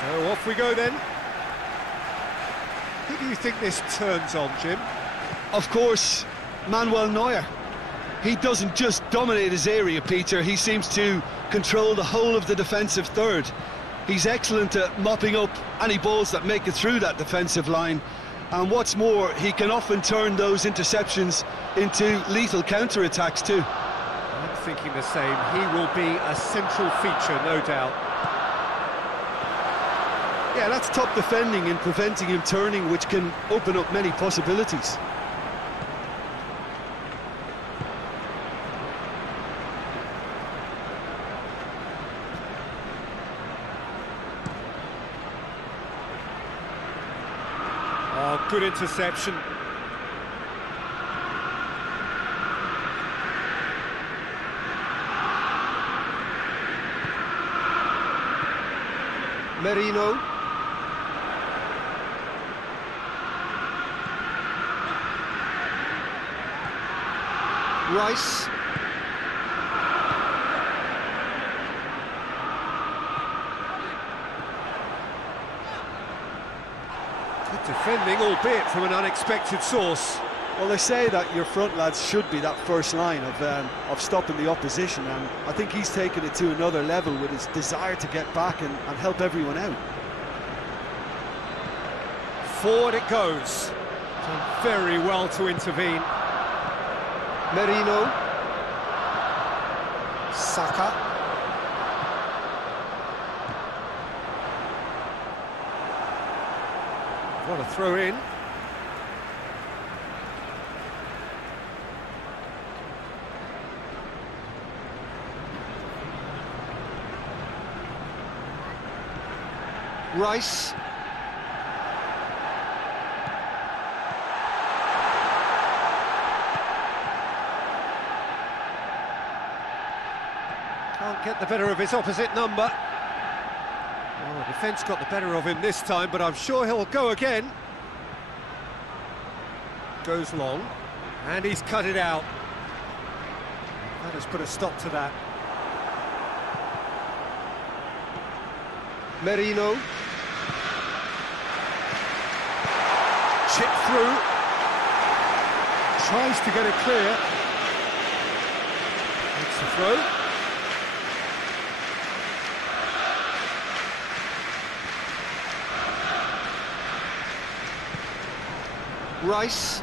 So off we go then. Who do you think this turns on, Jim? Of course, Manuel Neuer. He doesn't just dominate his area, Peter, he seems to control the whole of the defensive third. He's excellent at mopping up any balls that make it through that defensive line. And what's more, he can often turn those interceptions into lethal counter-attacks too. I'm thinking the same. He will be a central feature, no doubt. Yeah, that's top defending and preventing him turning, which can open up many possibilities. Oh, good interception. Merino. Rice. Good defending, albeit from an unexpected source. Well, they say that your front lads should be that first line of stopping the opposition, and I think he's taken it to another level with his desire to get back and help everyone out. Forward it goes. Done very well to intervene. Merino. Saka. What a throw in. Rice. Can't get the better of his opposite number. Well, the defence got the better of him this time, but I'm sure he'll go again. Goes long, and he's cut it out. That has put a stop to that. Merino. Chip through. Tries to get it clear. Makes the throw. Rice.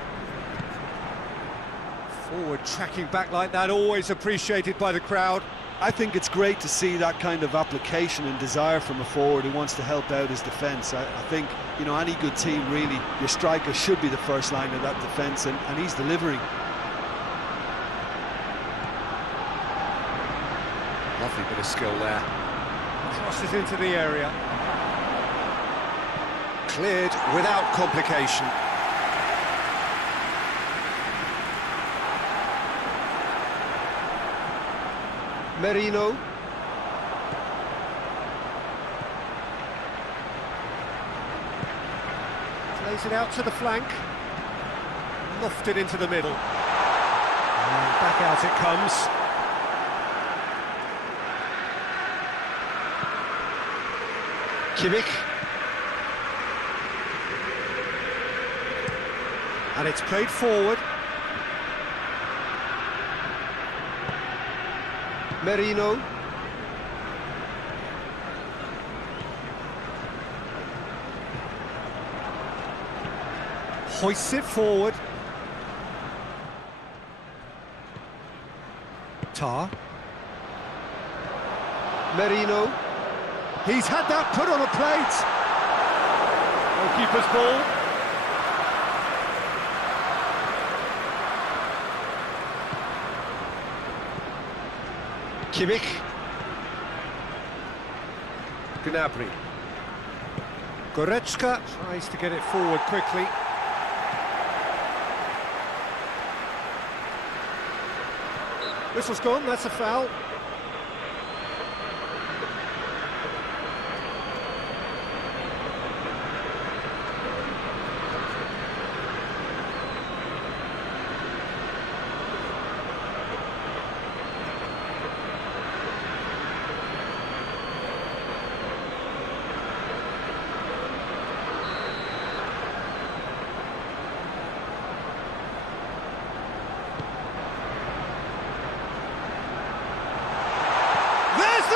Forward tracking back like that, always appreciated by the crowd. I think it's great to see that kind of application and desire from a forward who wants to help out his defence. I think, you know, any good team, really, your striker should be the first line of that defence, and he's delivering. Lovely bit of skill there. Crosses into the area. Cleared without complication. Merino. Plays it out to the flank. Lofted into the middle. And back out it comes. Kimmich. And it's played forward. Merino. Hoists it forward. Tar. Merino. He's had that put on a plate. Goalkeeper's ball. Kimmich. Gnabry. Goretzka tries to get it forward quickly. Whistle's gone, that's a foul.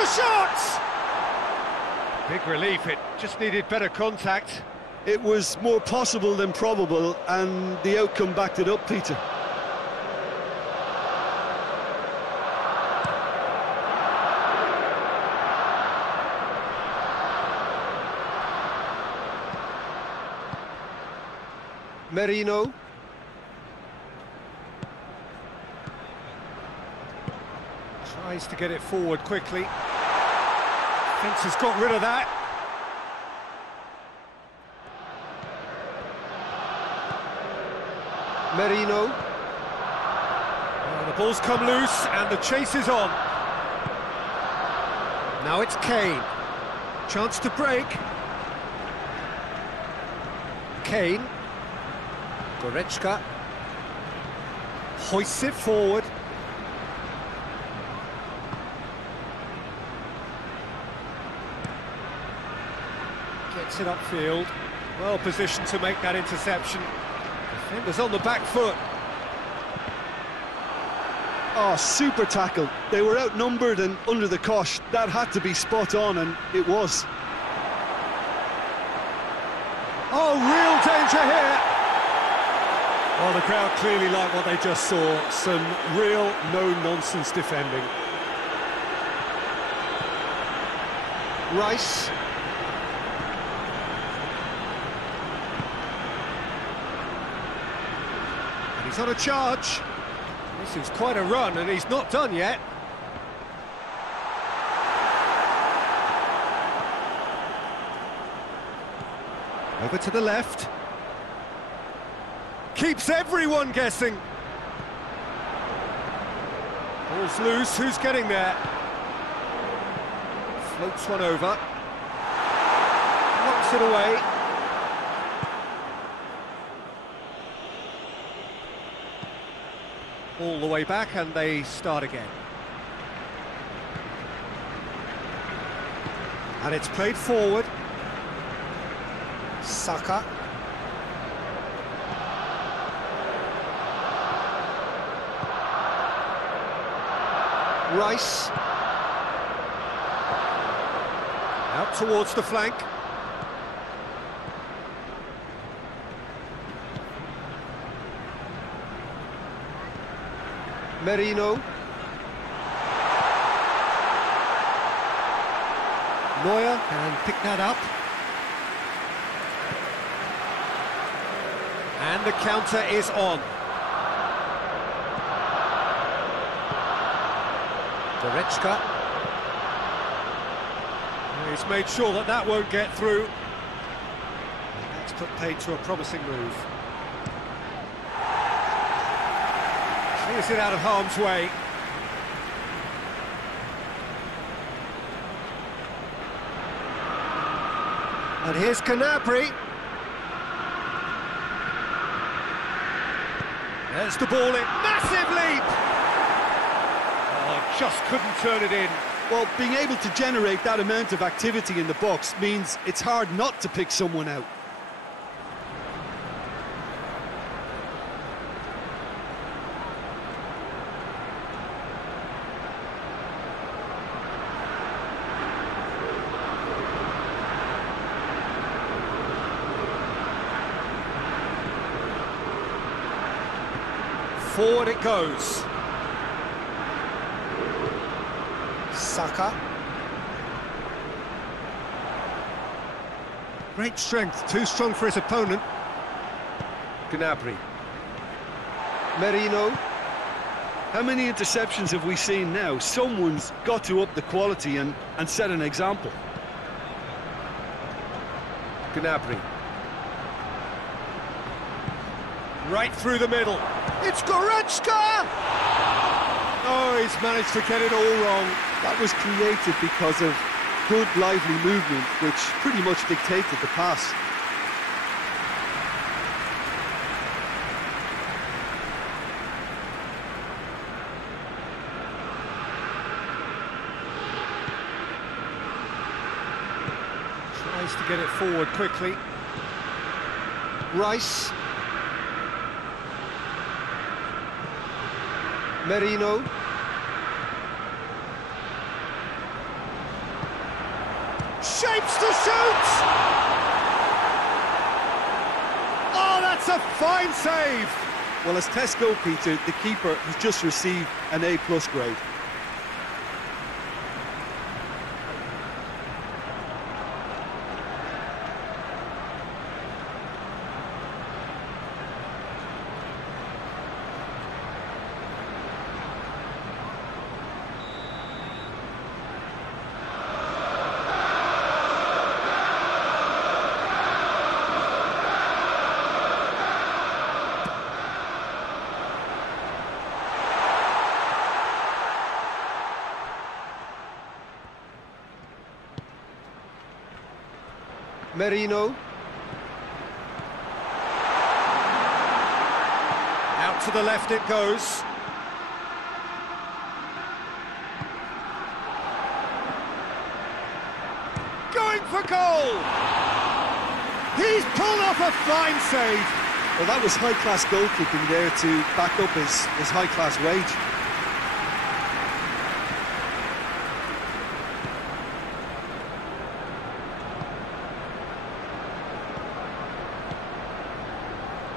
a shot! Big relief, it just needed better contact. It was more possible than probable, and the outcome backed it up, Peter. Merino. Tries to get it forward quickly. Fence has got rid of that. Merino. Well, the ball's come loose and the chase is on. Now it's Kane. Chance to break. Kane. Goretzka. Hoists it forward. Gets it upfield. Well positioned to make that interception. Defender's on the back foot. Oh, super tackle. They were outnumbered and under the cosh. That had to be spot on, and it was. Oh, real danger here. Well, the crowd clearly like what they just saw. Some real no-nonsense defending. Rice. And he's on a charge. This is quite a run, and he's not done yet. Over to the left. Keeps everyone guessing. Ball's loose, who's getting there? Floats one over. Knocks it away. All the way back, and they start again. And it's played forward. Saka. Rice. Out towards the flank. Merino. Neuer can pick that up. And the counter is on. Goretzka. He's made sure that that won't get through. And that's put paid to a promising move. Clears it out of harm's way. And here's Gnabry. There's the ball in. Massive leap! Oh, just couldn't turn it in. Well, being able to generate that amount of activity in the box means it's hard not to pick someone out. Forward it goes. Saka. Great strength, too strong for his opponent. Gnabry. Merino. How many interceptions have we seen now? Someone's got to up the quality and set an example. Gnabry. Right through the middle. It's Goretzka! Oh, he's managed to get it all wrong. That was created because of good, lively movement, which pretty much dictated the pass. Tries to get it forward quickly. Rice. Merino. wants to shoot! Oh, that's a fine save! Well, as test go, Peter, the keeper has just received an A+ grade. Merino. Out to the left it goes. Going for goal! He's pulled off a fine save. Well, that was high-class goalkeeping there to back up his high-class wage.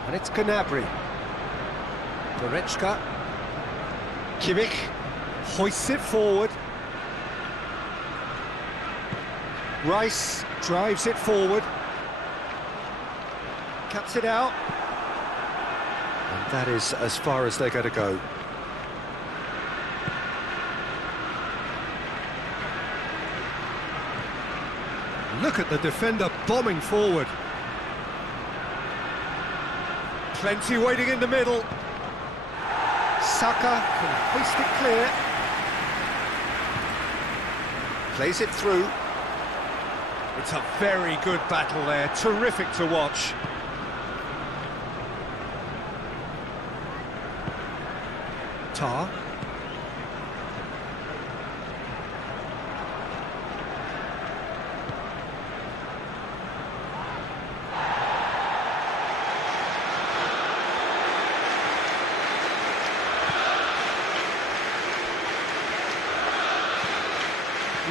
And it's Gnabry. Goretzka. Kimmich hoists it forward. Rice drives it forward. Cuts it out. And that is as far as they're going to go. Look at the defender bombing forward. Plenty waiting in the middle. Saka can hoist it clear. Plays it through. It's a very good battle there, terrific to watch. Tar.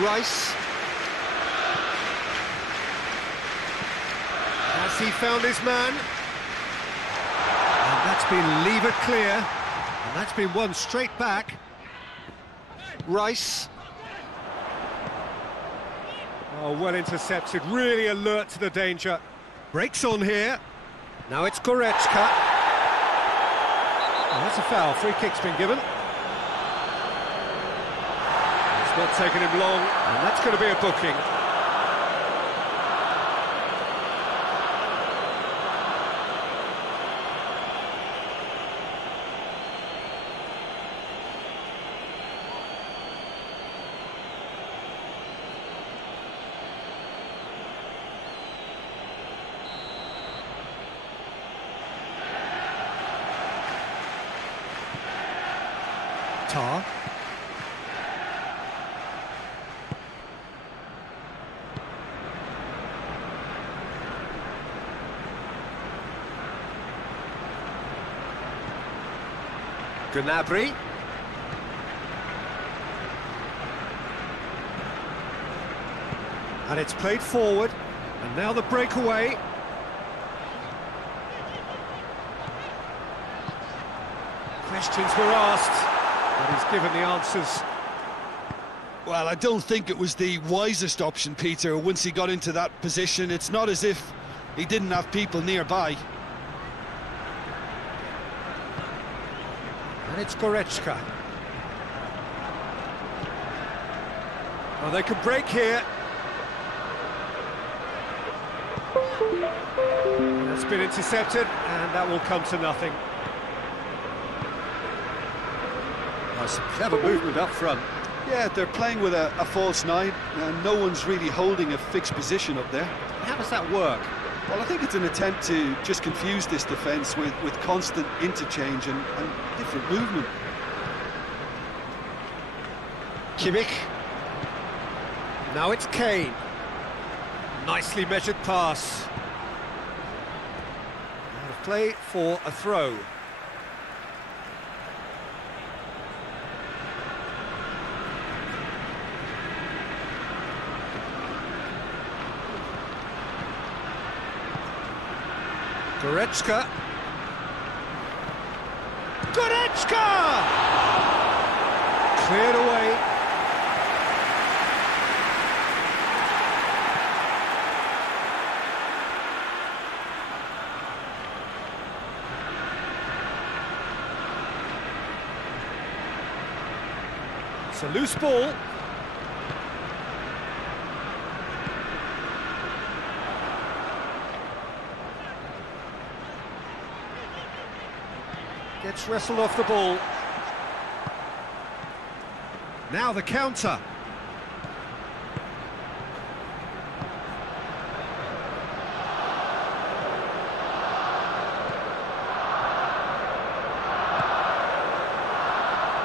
Rice. Has he found his man? And that's been levered clear. And that's been won straight back. Rice. Oh, well intercepted, really alert to the danger. Breaks on here. Now it's Goretzka. Oh, that's a foul, free kick's been given. Not taking him long, and that's going to be a booking. Tar. Gnabry. And it's played forward, and now the breakaway. Questions were asked, but he's given the answers. Well, I don't think it was the wisest option, Peter, once he got into that position. It's not as if he didn't have people nearby. And it's Goretzka. Oh, they could break here. That's been intercepted, and that will come to nothing. Oh, some clever movement up front. Yeah, they're playing with a false nine, and no one's really holding a fixed position up there. How does that work? Well, I think it's an attempt to just confuse this defence with constant interchange and different movement. Kimmich. Now it's Kane. Nicely measured pass. Out of play for a throw. Goretzka. Goretzka! Cleared away. It's a loose ball. Gets wrestled off the ball. Now the counter.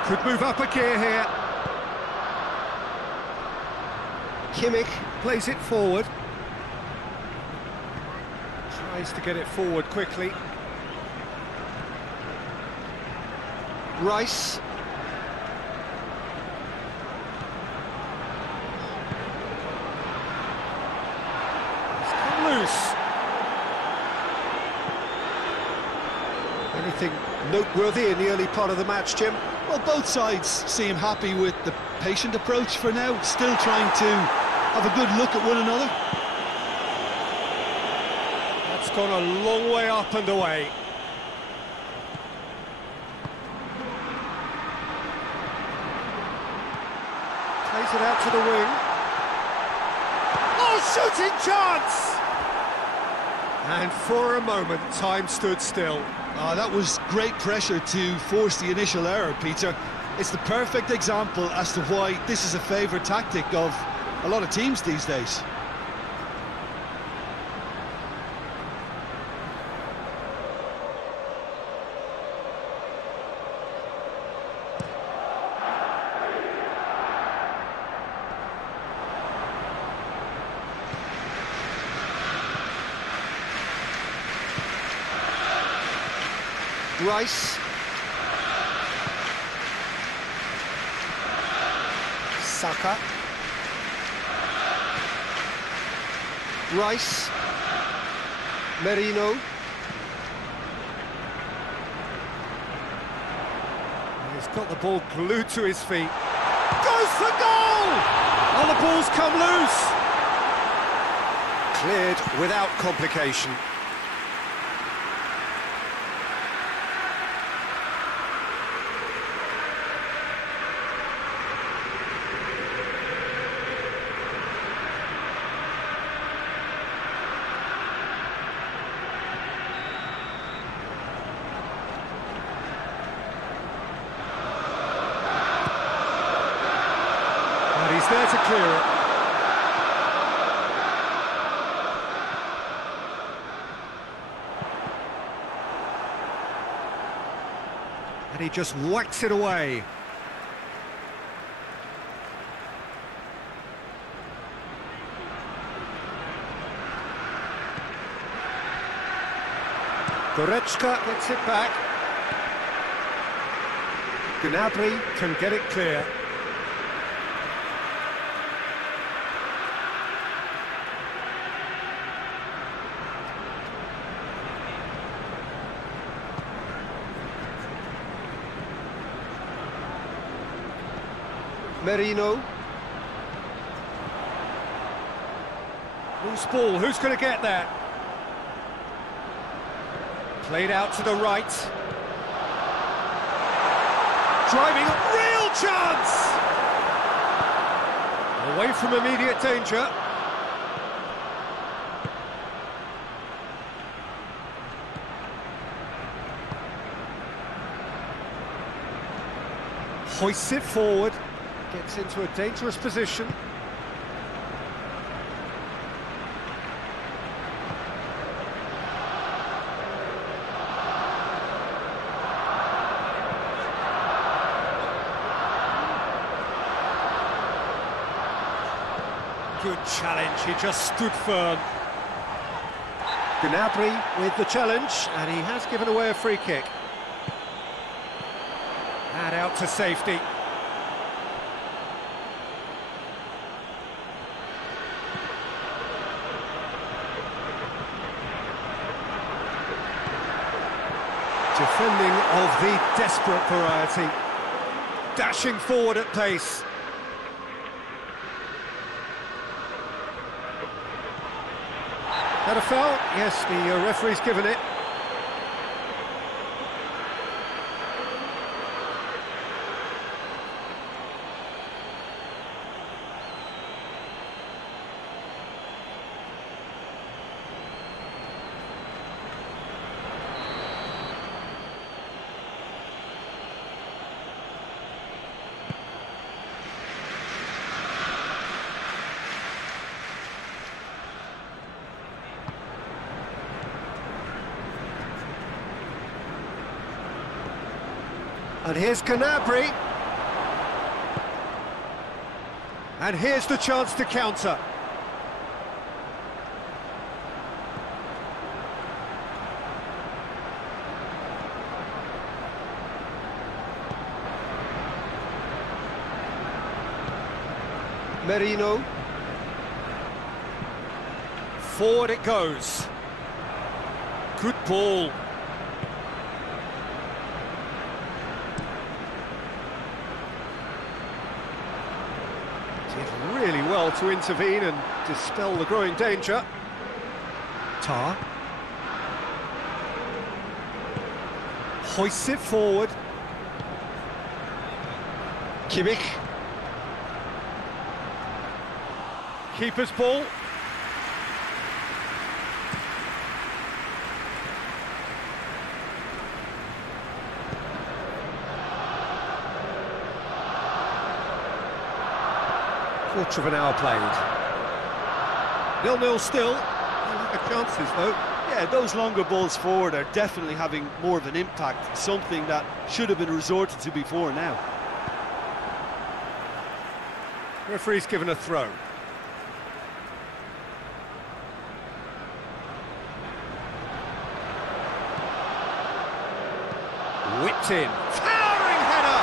Could move up a gear here. Kimmich plays it forward. Tries to get it forward quickly. Rice. It's come loose. Anything noteworthy in the early part of the match, Jim? Well, both sides seem happy with the patient approach for now, still trying to have a good look at one another. That's gone a long way up and away. Plays it out to the wing. Oh, shooting chance! And for a moment, time stood still. That was great pressure to force the initial error, Peter. It's the perfect example as to why this is a favourite tactic of a lot of teams these days. Rice. Saka. Rice. Merino. He's got the ball glued to his feet. Goes for goal! Oh, the ball's come loose. Cleared without complication. He's there to clear it. And he just whacks it away. Goretzka gets it back. Gnabry can get it clear. Merino. Loose ball, who's going to get that? Played out to the right. Driving, real chance! Away from immediate danger. Hoists it forward. Gets into a dangerous position. Good challenge, he just stood firm. Gnabry with the challenge, and he has given away a free kick. And out to safety. Defending of the desperate variety. Dashing forward at pace. That a foul? Yes, the referee's given it. And here's Gnabry. And here's the chance to counter. Merino. Forward it goes. Good ball. Did really well to intervene and dispel the growing danger. Tar. Hoists it forward. Kimmich. Keeper's ball. Quarter of an hour played. 0-0 still. No chances though. Yeah, those longer balls forward are definitely having more of an impact, something that should have been resorted to before now. Referee's given a throw. Whipped in. Towering header!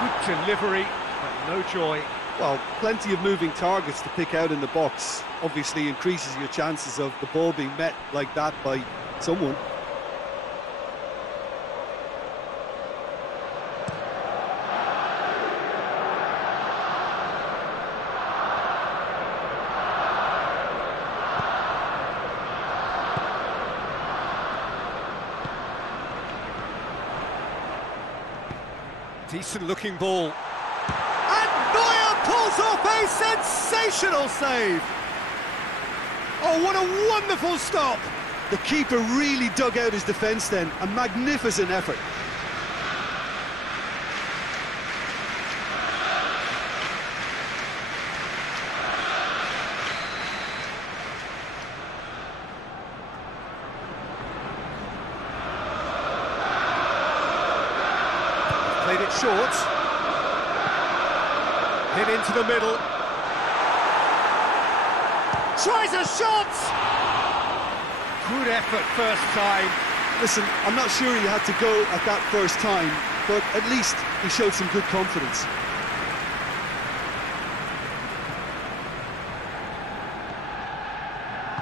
Good delivery, but no joy. Well, plenty of moving targets to pick out in the box. Obviously increases your chances of the ball being met like that by someone. Decent looking ball. And Neuer pulls off a sensational save. Oh, what a wonderful stop. The keeper really dug out his defence then. A magnificent effort. Played it short. Hit into the middle. Tries a shot! Good effort first time. Listen, I'm not sure he had to go at that first time, but at least he showed some good confidence.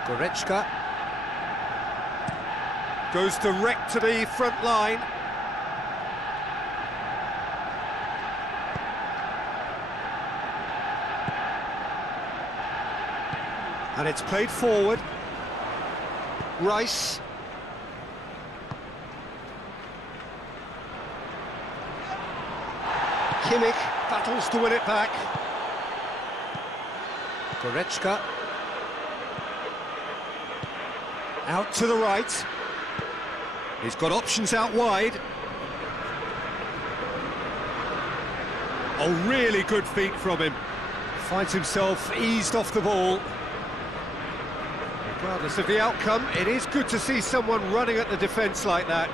Goretzka goes direct to the front line. And it's played forward. Rice. Kimmich battles to win it back. Goretzka. Out to the right. He's got options out wide. Oh, really good feet from him. Finds himself eased off the ball. Regardless of the outcome, it is good to see someone running at the defence like that.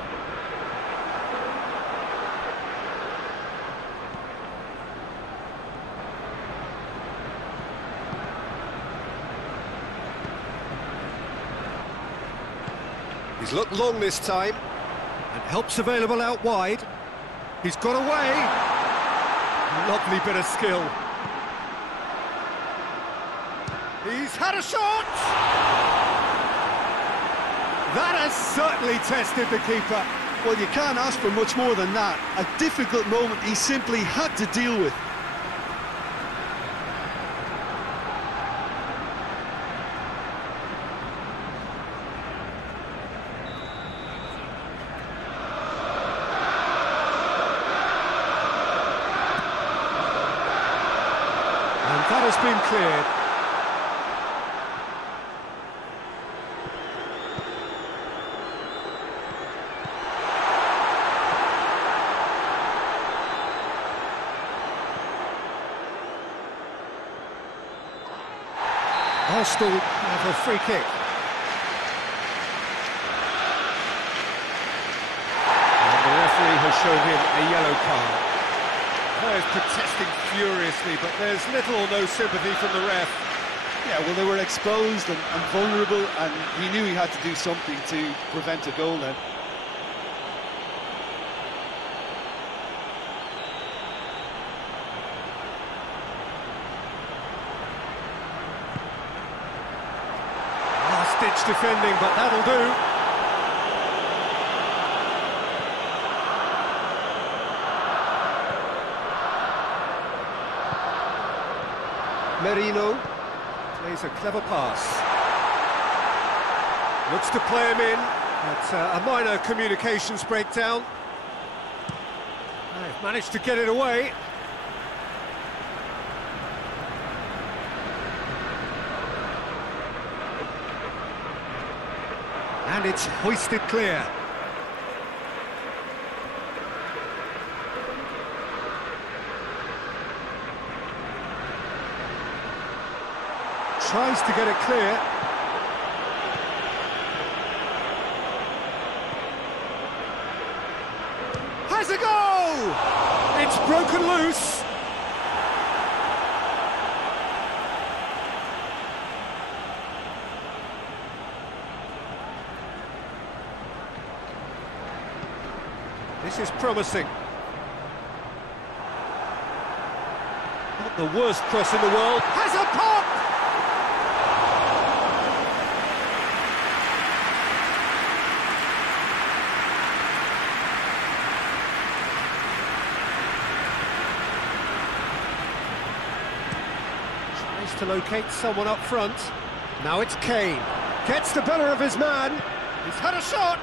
He's looked long this time, and help's available out wide. He's got away. Lovely bit of skill. He's had a shot! That has certainly tested the keeper. Well, you can't ask for much more than that. A difficult moment he simply had to deal with. And that has been cleared. Arsenal have a free kick. And the referee has shown him a yellow card. Players protesting furiously, but there's little or no sympathy from the ref. Yeah, well, they were exposed and vulnerable, and he knew he had to do something to prevent a goal then. Last-ditch defending, but that'll do. Merino plays a clever pass. Looks to play him in, but a minor communications breakdown. They've managed to get it away. And it's hoisted clear. Tries to get it clear. Has a goal! It's broken loose. This is promising. Not the worst cross in the world. Has a pop! To locate someone up front. Now it's Kane. Gets the better of his man. He's had a shot.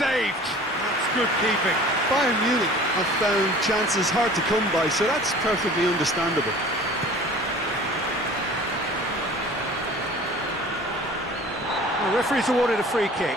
Saved. That's good keeping. Bayern Munich have found chances hard to come by, so that's perfectly understandable. The referee's awarded a free kick.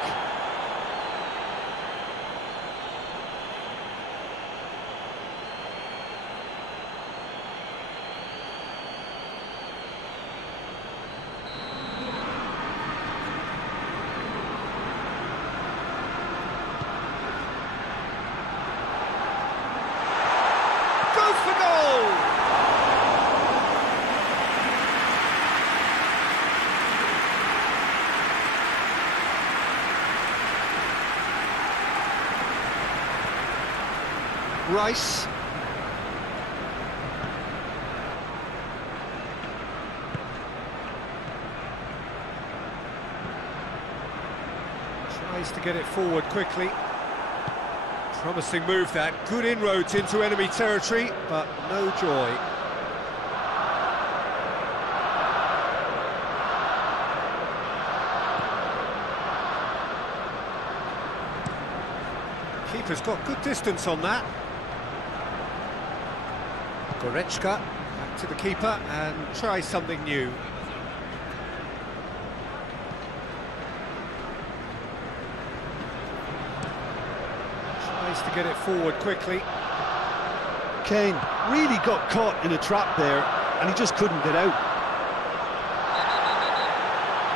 Rice. Tries to get it forward quickly. Promising move that. Good inroads into enemy territory, but no joy. Keeper's got good distance on that. Goretzka back to the keeper and try something new. Tries to get it forward quickly. Kane really got caught in a trap there, and he just couldn't get out.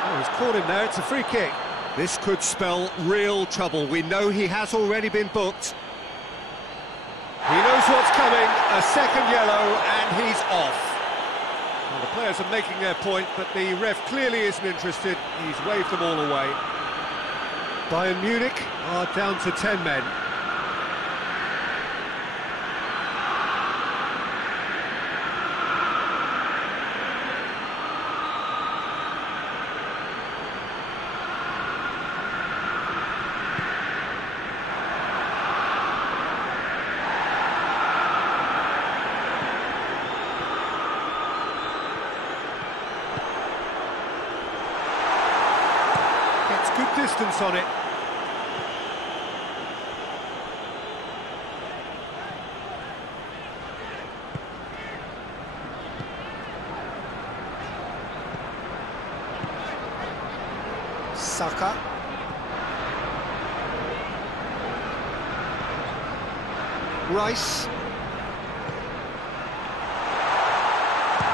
Oh, he's caught him there, it's a free kick. This could spell real trouble. We know he has already been booked. He knows what's coming, a second yellow, and he's off. Well, the players are making their point, but the ref clearly isn't interested. He's waved them all away. Bayern Munich are down to 10 men. good distance on it. Saka. Rice.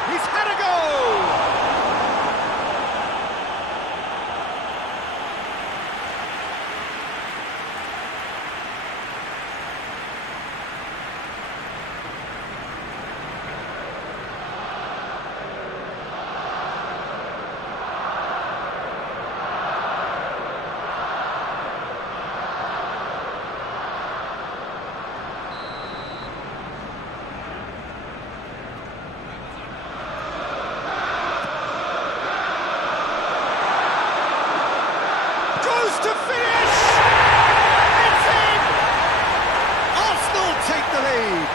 He's had a goal! To finish! It's in! Arsenal take the lead.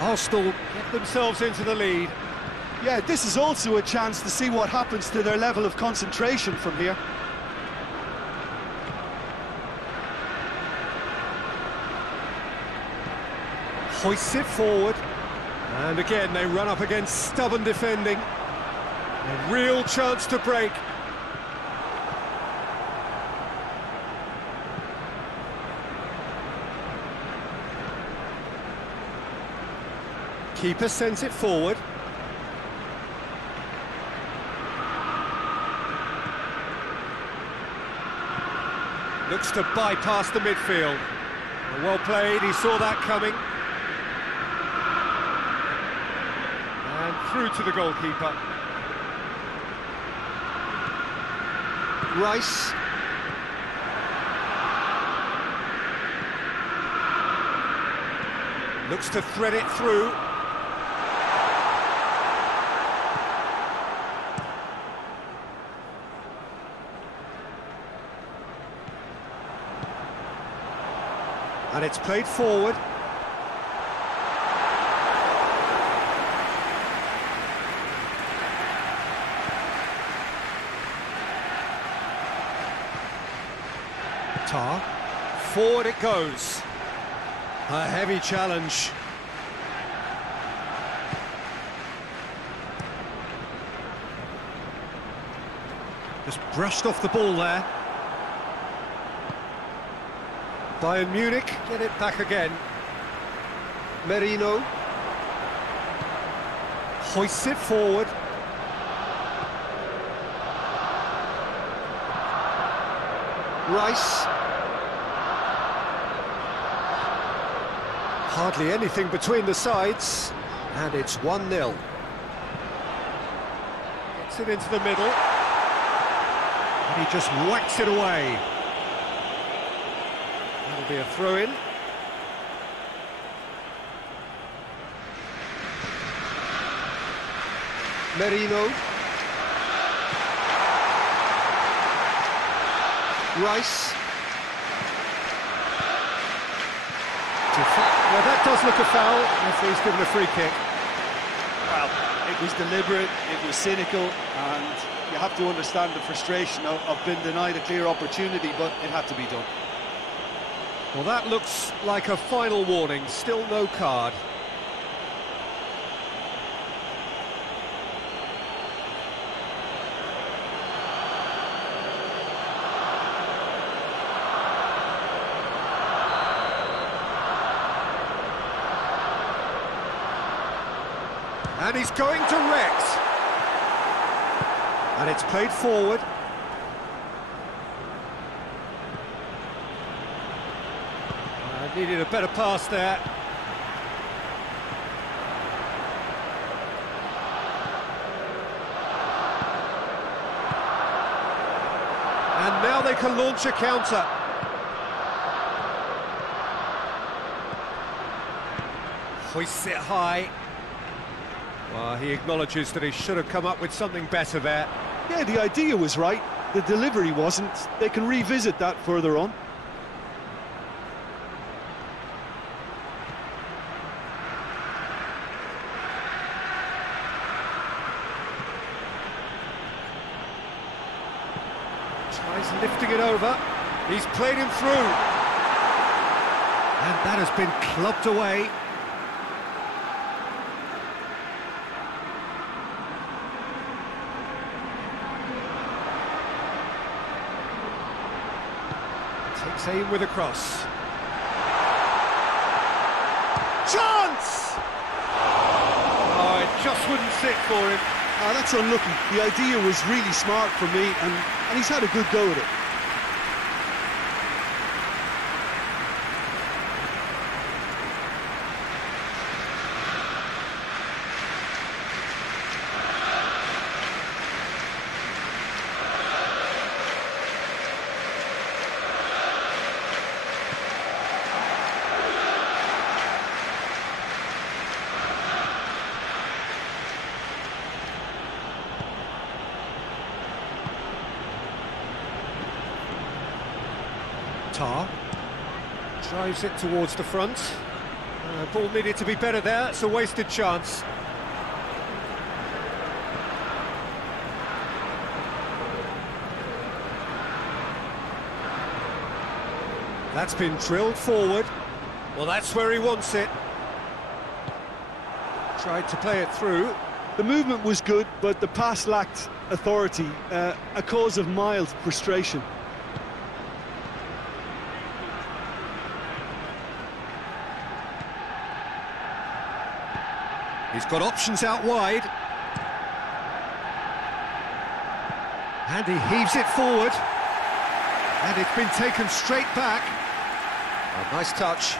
Arsenal get themselves into the lead. Yeah, this is also a chance to see what happens to their level of concentration from here. Hoists it forward. And again, they run up against stubborn defending. A real chance to break. Keeper sends it forward. Looks to bypass the midfield. Well played, he saw that coming. And through to the goalkeeper. Rice. Looks to thread it through. And it's played forward. Tar. Forward it goes. A heavy challenge. Just brushed off the ball there. Bayern Munich get it back again. Merino hoists it forward. Rice. Hardly anything between the sides, and it's 1-0. Gets it into the middle, and he just whacks it away. That'll be a throw-in. Merino. Rice. Well, that does look a foul. Referee's given a free kick. Well, it was deliberate, it was cynical, and you have to understand the frustration of being denied a clear opportunity, but it had to be done. Well, that looks like a final warning. Still no card. And he's going direct. And it's played forward. Needed a better pass there. And now they can launch a counter. Hoists it high. Well, he acknowledges that he should have come up with something better there. Yeah, the idea was right, the delivery wasn't. They can revisit that further on. Tries lifting it over. He's played him through. And that has been clubbed away. Takes aim with a cross. Chance! Oh, it just wouldn't sit for him. That's unlucky. The idea was really smart for me, and he's had a good go at it. Drives it towards the front. Ball needed to be better there. It's a wasted chance. That's been drilled forward. Well, that's where he wants it. Tried to play it through. The movement was good, but the pass lacked authority, a cause of mild frustration. He's got options out wide. And he heaves it forward. And it's been taken straight back. Oh, nice touch.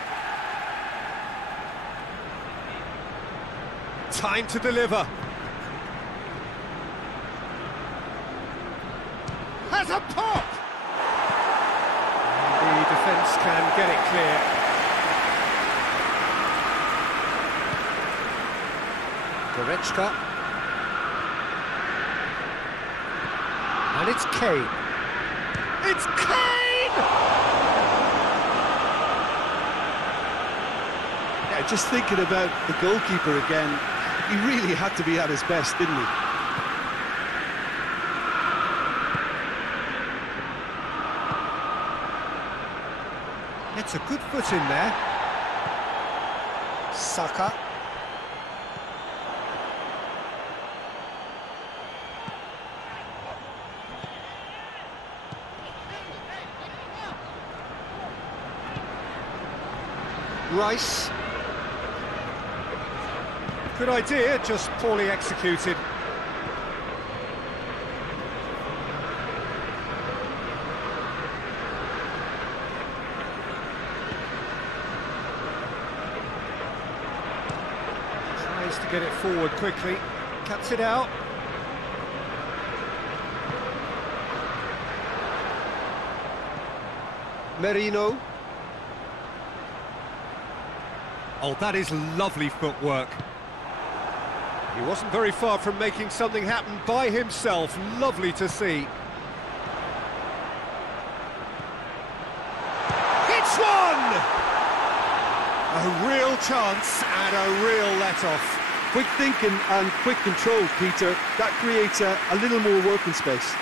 Time to deliver. Has a pop! And the defence can get it clear. Goretzka. And it's Kane. It's Kane! Yeah, just thinking about the goalkeeper again, he really had to be at his best, didn't he? It's a good foot in there. Saka. Rice. Good idea, just poorly executed. Tries to get it forward quickly, cuts it out. Merino. Oh, that is lovely footwork. He wasn't very far from making something happen by himself. Lovely to see. It's one! A real chance and a real let-off. Quick thinking and quick control, Peter. That creates a little more working space.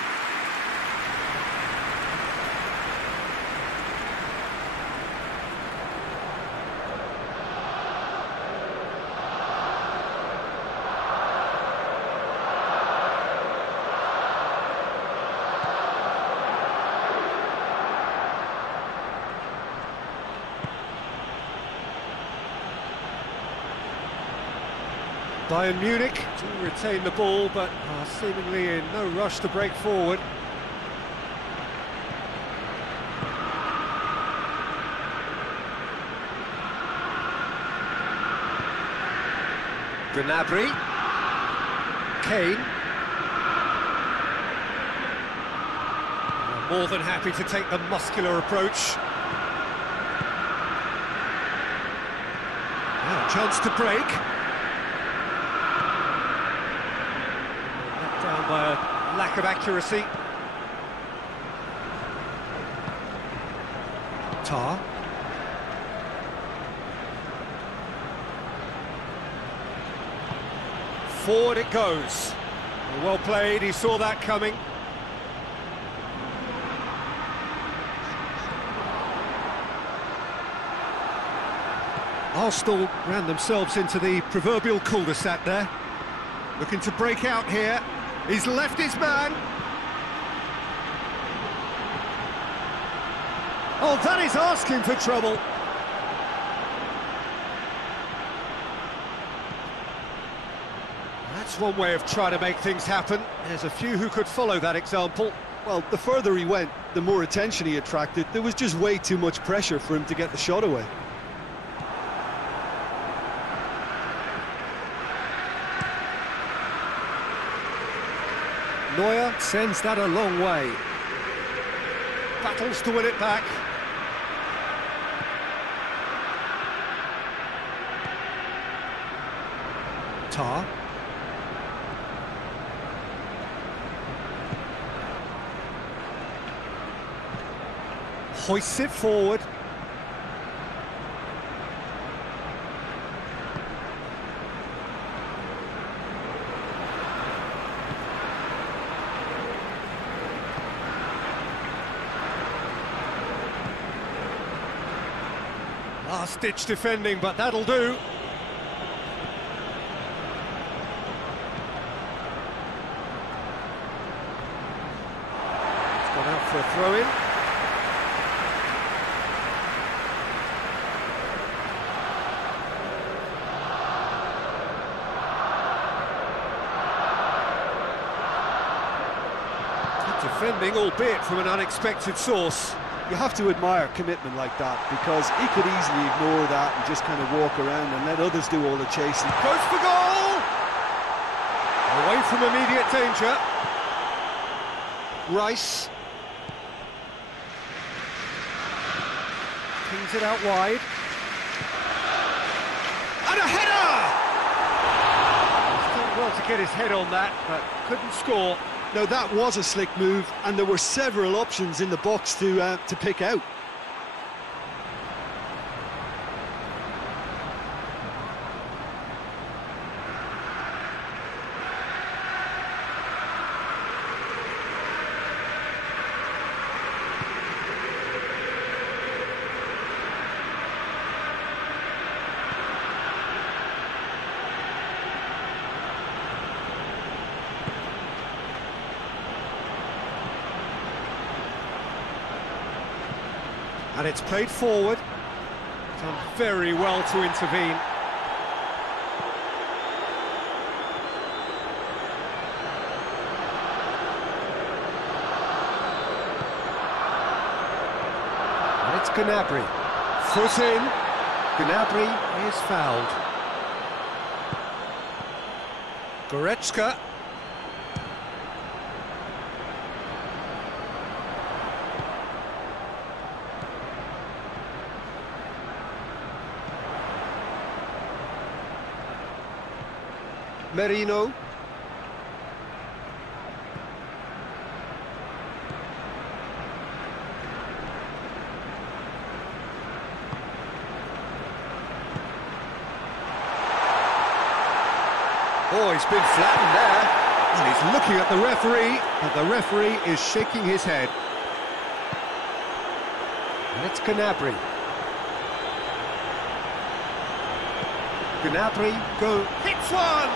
Bayern Munich do retain the ball, but are seemingly in no rush to break forward. Gnabry, Kane. More than happy to take the muscular approach. Now, chance to break. Let down by a lack of accuracy. Tar. Forward it goes. Well played, he saw that coming. Arsenal ran themselves into the proverbial cul-de-sac there. Looking to break out here. He's left his man. Oh, that is asking for trouble. That's one way of trying to make things happen. There's a few who could follow that example. Well, the further he went, the more attention he attracted. There was just way too much pressure for him to get the shot away. Neuer sends that a long way. Battles to win it back. Tar. Hoists it forward. Last-ditch defending, but that'll do. It's gone out for a throw-in. Defending, albeit from an unexpected source. You have to admire commitment like that, because he could easily ignore that and just kind of walk around and let others do all the chasing. Goes for goal! Away from immediate danger. Rice. Pings it out wide. And a header! He's done well to get his head on that, but couldn't score. Now that was a slick move, and there were several options in the box to pick out. And it's played forward. Done very well to intervene. And it's Gnabry. Foot in. Gnabry is fouled. Goretzka. Merino. Oh, he's been flattened there. And he's looking at the referee, and the referee is shaking his head. And it's Gnabry. Gnabry hits one!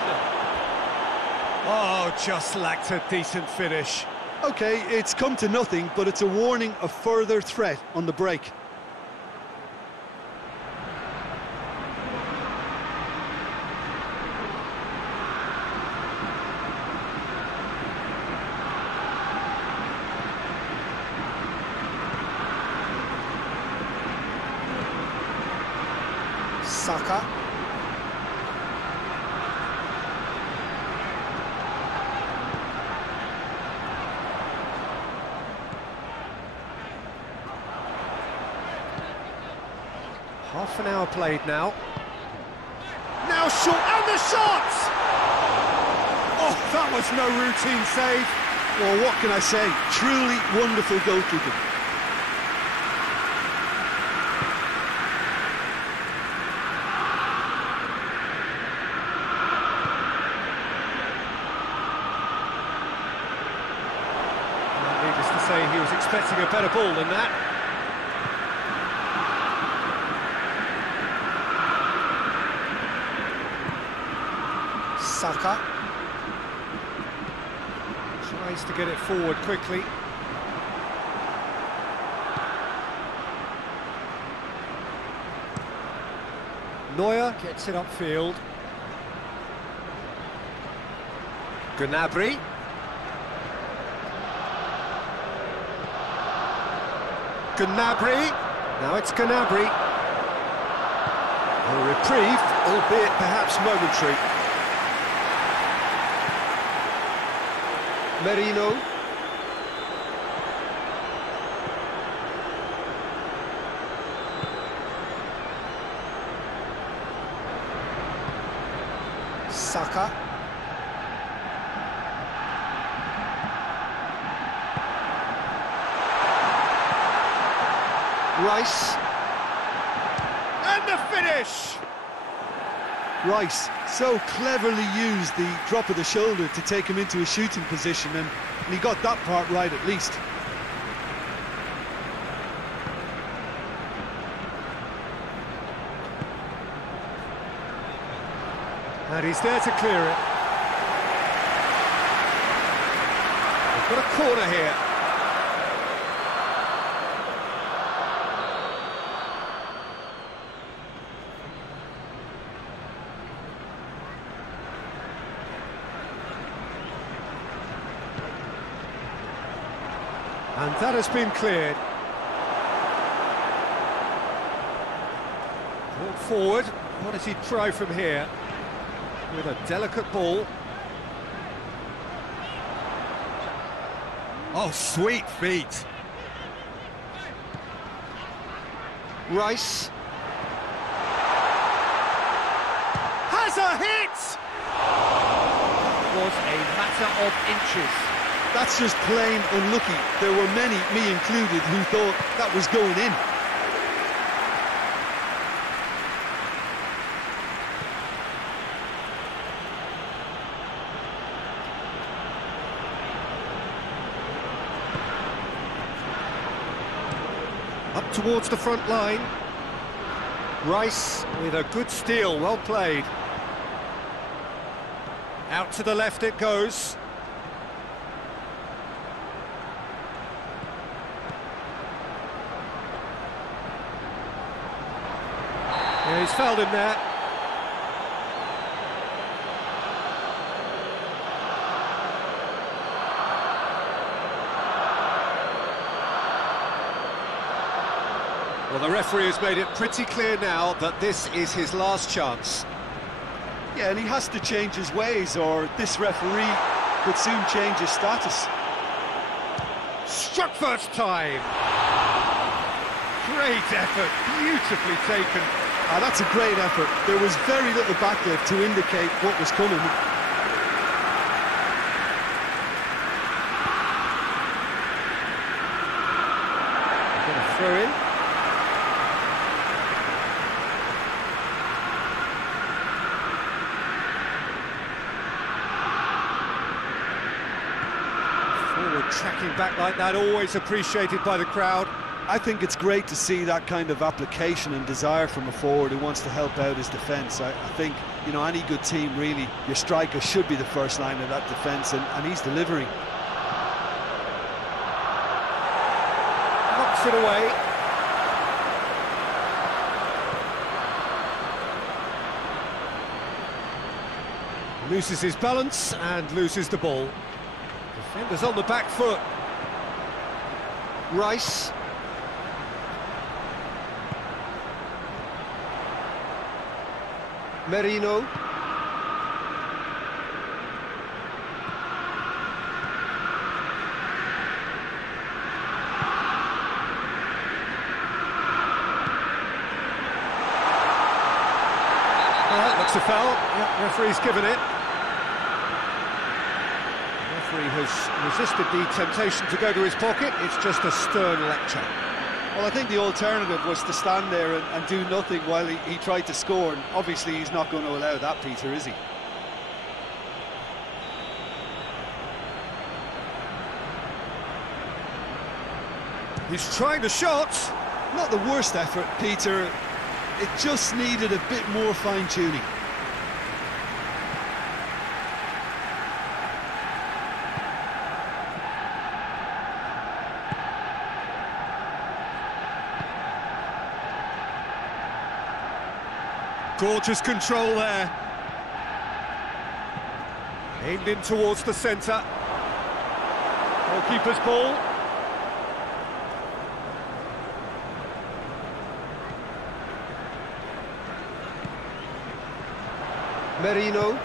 Oh, just lacked a decent finish. Okay, it's come to nothing, but it's a warning of further threat on the break. Saka. Half an hour played now. Now shot, and the shot! Oh, that was no routine save. Well, what can I say? Truly wonderful goalkeeping. Well, needless to say, he was expecting a better ball than that. Saka. Tries to get it forward quickly. Neuer gets it upfield. Gnabry. Gnabry. Now it's Gnabry. A reprieve, albeit perhaps momentary. Merino. Saka. Rice. And the finish! Rice so cleverly used the drop of the shoulder to take him into a shooting position, and he got that part right at least. And he's there to clear it. We've got a corner here. And that has been cleared. Brought forward. What does he try from here? With a delicate ball. Oh, sweet feet. Rice. Has a hit! Was a matter of inches. That's just plain unlucky. There were many, me included, who thought that was going in. Up towards the front line. Rice with a good steal, well played. Out to the left it goes. Yeah, he's fouled him there. Well, the referee has made it pretty clear now that this is his last chance. Yeah, and he has to change his ways, or this referee could soon change his status. Struck first time. Great effort, beautifully taken. Ah, that's a great effort. There was very little backlift to indicate what was coming. Going to throw in. Forward tracking back like that, always appreciated by the crowd. I think it's great to see that kind of application and desire from a forward who wants to help out his defence. I think, you know, any good team, really, your striker should be the first line of that defence, and he's delivering. Knocks it away. Loses his balance and loses the ball. Defenders on the back foot. Rice. Merino. Well, looks a foul. Yeah, referee's given it. The referee has resisted the temptation to go to his pocket. It's just a stern lecture. Well, I think the alternative was to stand there and do nothing while he tried to score, and obviously he's not going to allow that, Peter, is he? He's trying the shot. Not the worst effort, Peter. It just needed a bit more fine-tuning. Gorgeous control there. Aimed in towards the centre. Goalkeeper's ball. Merino.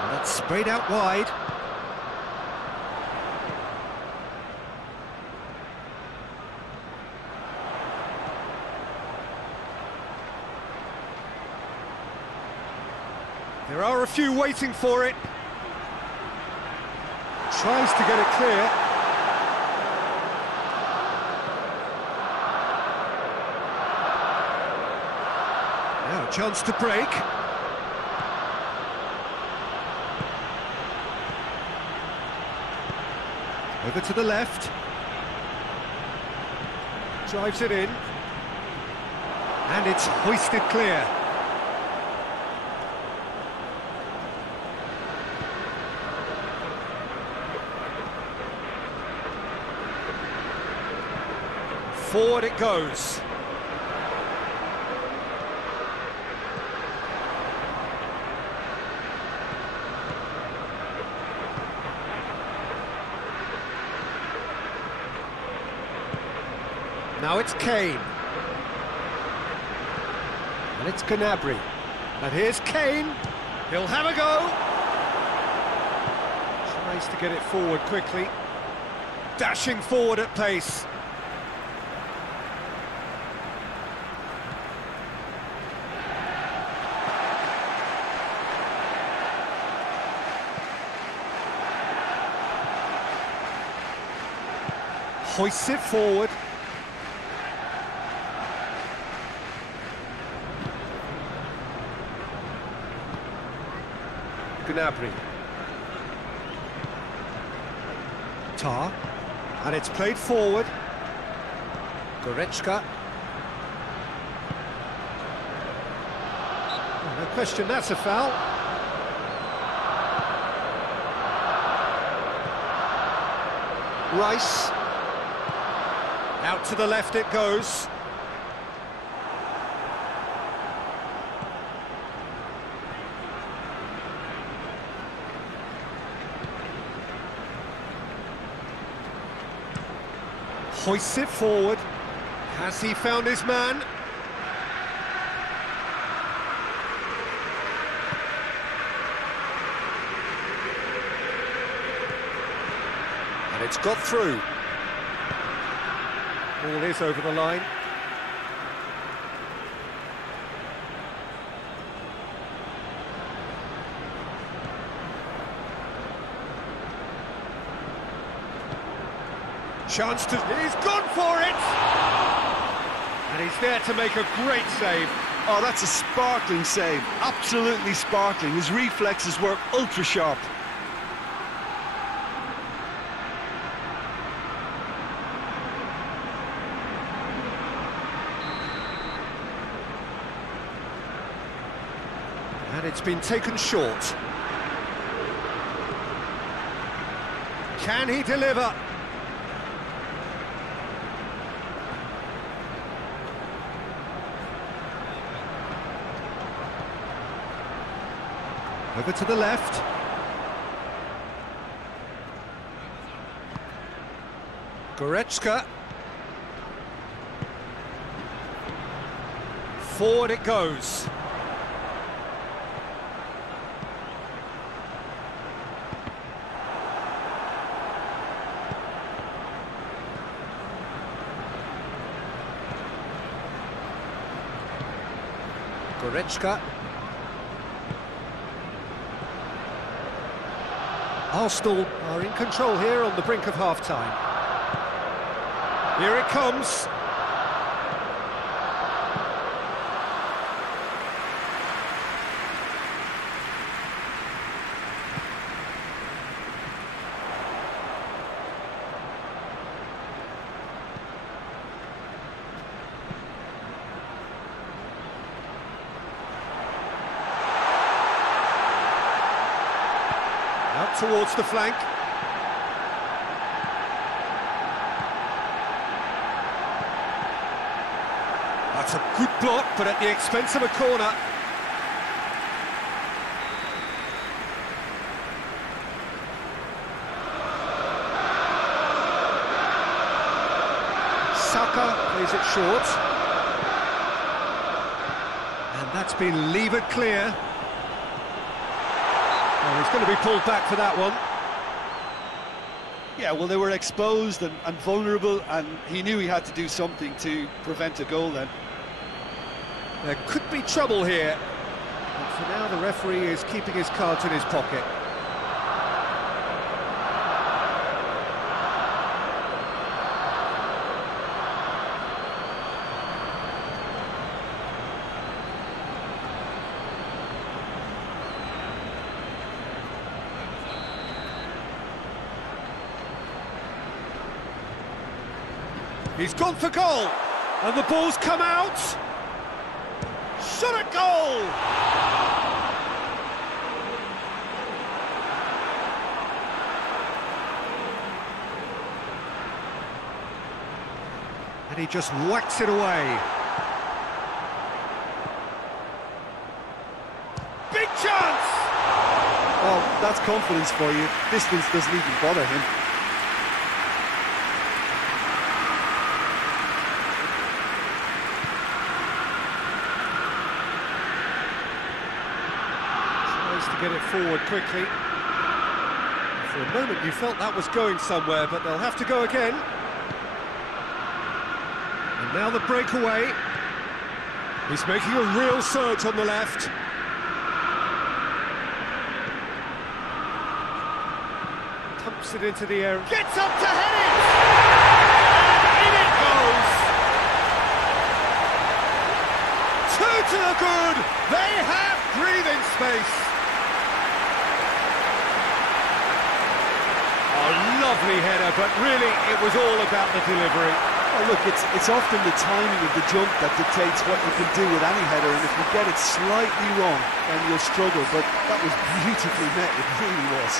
And that's sprayed out wide. There are a few waiting for it. Tries to get it clear. Now a chance to break. Over to the left. Drives it in. And it's hoisted clear. Forward it goes. Now it's Kane. And it's Gnabry. And here's Kane. He'll have a go. Tries to get it forward quickly. Dashing forward at pace. Hoists it forward. Gnabry. Tar. And it's played forward. Goretzka. Oh, no question, that's a foul. Rice. Out to the left it goes. Hoists it forward. Has he found his man? And it's got through. Ball is over the line. Chance to... He's gone for it! And he's there to make a great save. Oh, that's a sparkling save. Absolutely sparkling. His reflexes were ultra-sharp. And it's been taken short. Can he deliver? Over to the left. Goretzka. Forward it goes. Goretzka. Arsenal are in control here on the brink of half-time. Here it comes. Out towards the flank. That's a good block, but at the expense of a corner. Saka plays it short. And that's been levered clear. Oh, he's going to be pulled back for that one. Yeah, well, they were exposed and vulnerable, and he knew he had to do something to prevent a goal then. There could be trouble here. But for now, the referee is keeping his cards in his pocket. He's gone for goal, and the ball's come out. Shot at goal! And he just whacks it away. Big chance! Well, that's confidence for you. Distance doesn't even bother him. To get it forward quickly. For a moment you felt that was going somewhere, but they'll have to go again. And now the breakaway. He's making a real surge on the left. Pumps it into the air. Gets up to head it! And in it goes! Two to the good! They have breathing space! Lovely header, but really it was all about the delivery. Oh, look, it's often the timing of the jump that dictates what you can do with any header, and if you get it slightly wrong, then you'll struggle, but that was beautifully met, it really was.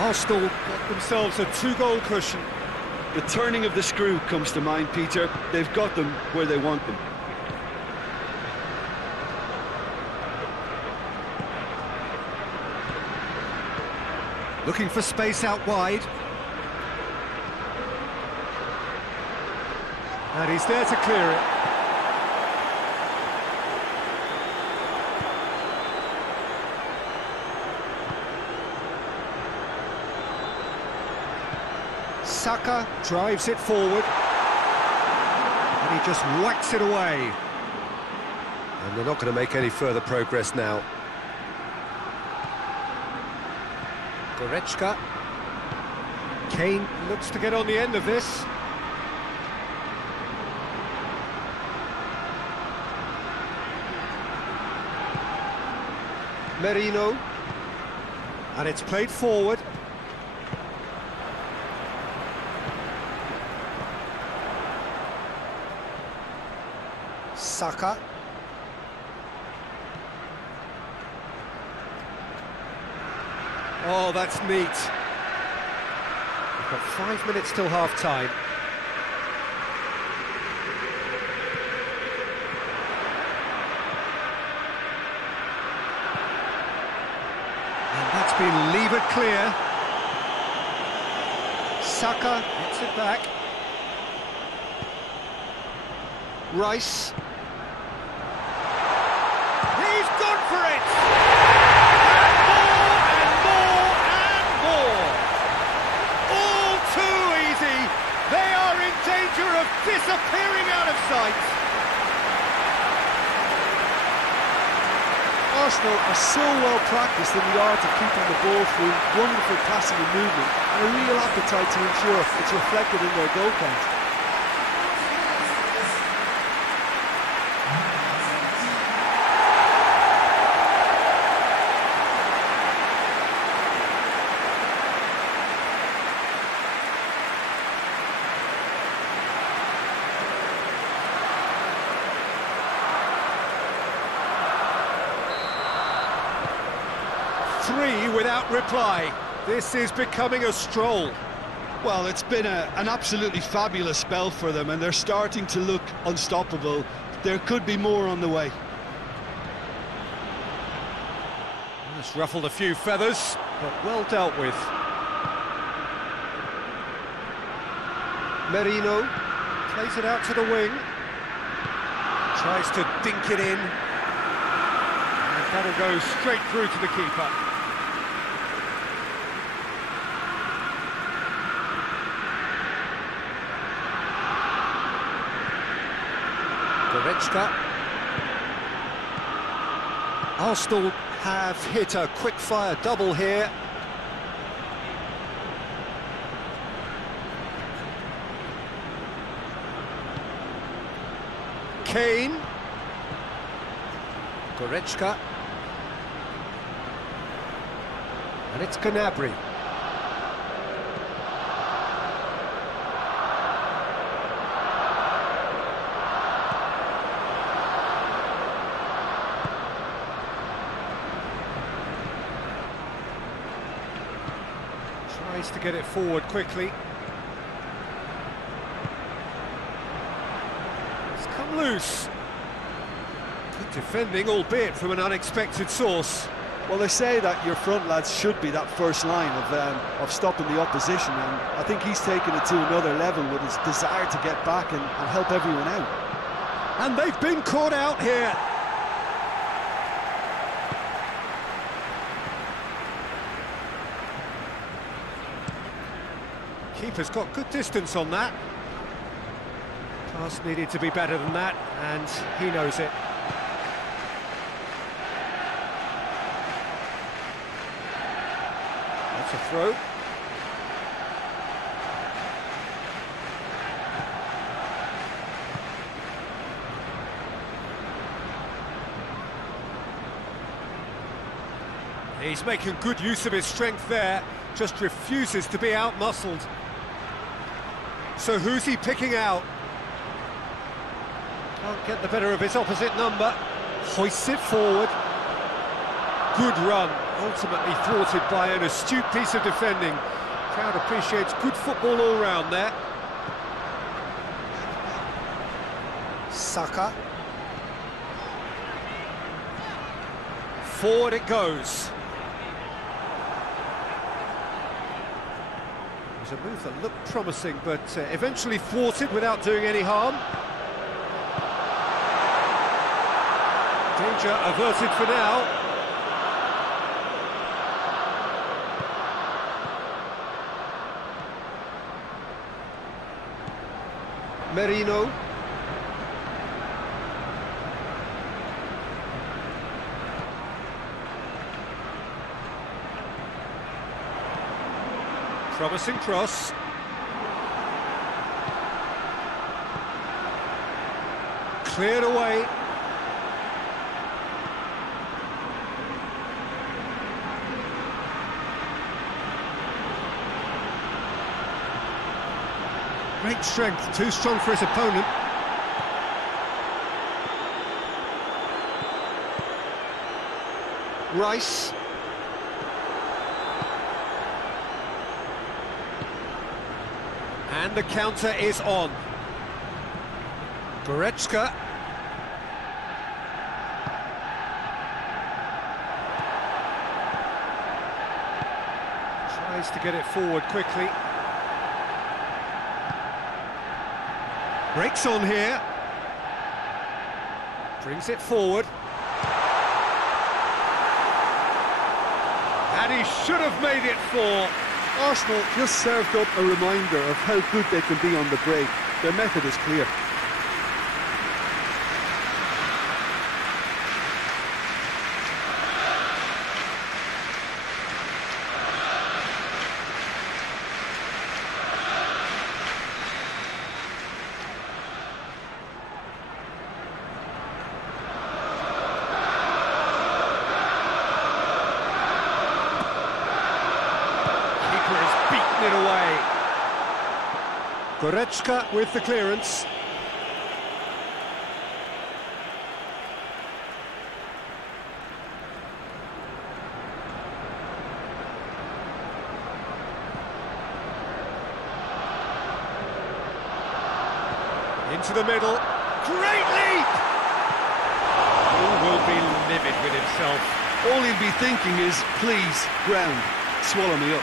Arsenal got themselves a two-goal cushion. The turning of the screw comes to mind, Peter. They've got them where they want them. Looking for space out wide. And he's there to clear it. Saka drives it forward, and he just whacks it away. And they're not going to make any further progress now. Goretzka. Kane looks to get on the end of this. Merino. And it's played forward. Saka. Oh, that's neat. We've got 5 minutes till half-time. been levered clear. Saka gets it back. Rice. He's gone for it! And more and more! All too easy. They are in danger of disappearing out of sight. Arsenal are so well practiced in the art of keeping the ball through, wonderful passing and movement, and a real appetite to ensure it's reflected in their goal count. Three without reply. This is becoming a stroll. Well, it's been an absolutely fabulous spell for them, and they're starting to look unstoppable. There could be more on the way. It's ruffled a few feathers, but well dealt with. Merino plays it out to the wing. Tries to dink it in. And that'll go straight through to the keeper. Goretzka. Arsenal have hit a quick-fire double here. Kane. Goretzka. And it's Gnabry. Tries to get it forward quickly. It's come loose. Good defending, albeit from an unexpected source. Well, they say that your front lads should be that first line of stopping the opposition, and I think he's taken it to another level with his desire to get back and help everyone out. And they've been caught out here. Keeper's got good distance on that. Pass needed to be better than that, and he knows it. That's a throw. He's making good use of his strength there, just refuses to be out-muscled. So who's he picking out? Can't get the better of his opposite number. Hoists it forward. Good run, ultimately thwarted by an astute piece of defending. Crowd appreciates good football all round there. Saka. Forward it goes. A move that looked promising, but eventually thwarted without doing any harm. Danger averted for now. Merino. Promising cross. Cleared away. Great strength, too strong for his opponent. Rice. And the counter is on. Goretzka. Tries to get it forward quickly. Breaks on here. Brings it forward. And he should have made it 4. Arsenal just served up a reminder of how good they can be on the break. Their method is clear. It away. Goretzka with the clearance. Into the middle. Great leap! He will be livid with himself. All he'll be thinking is, please, ground, swallow me up.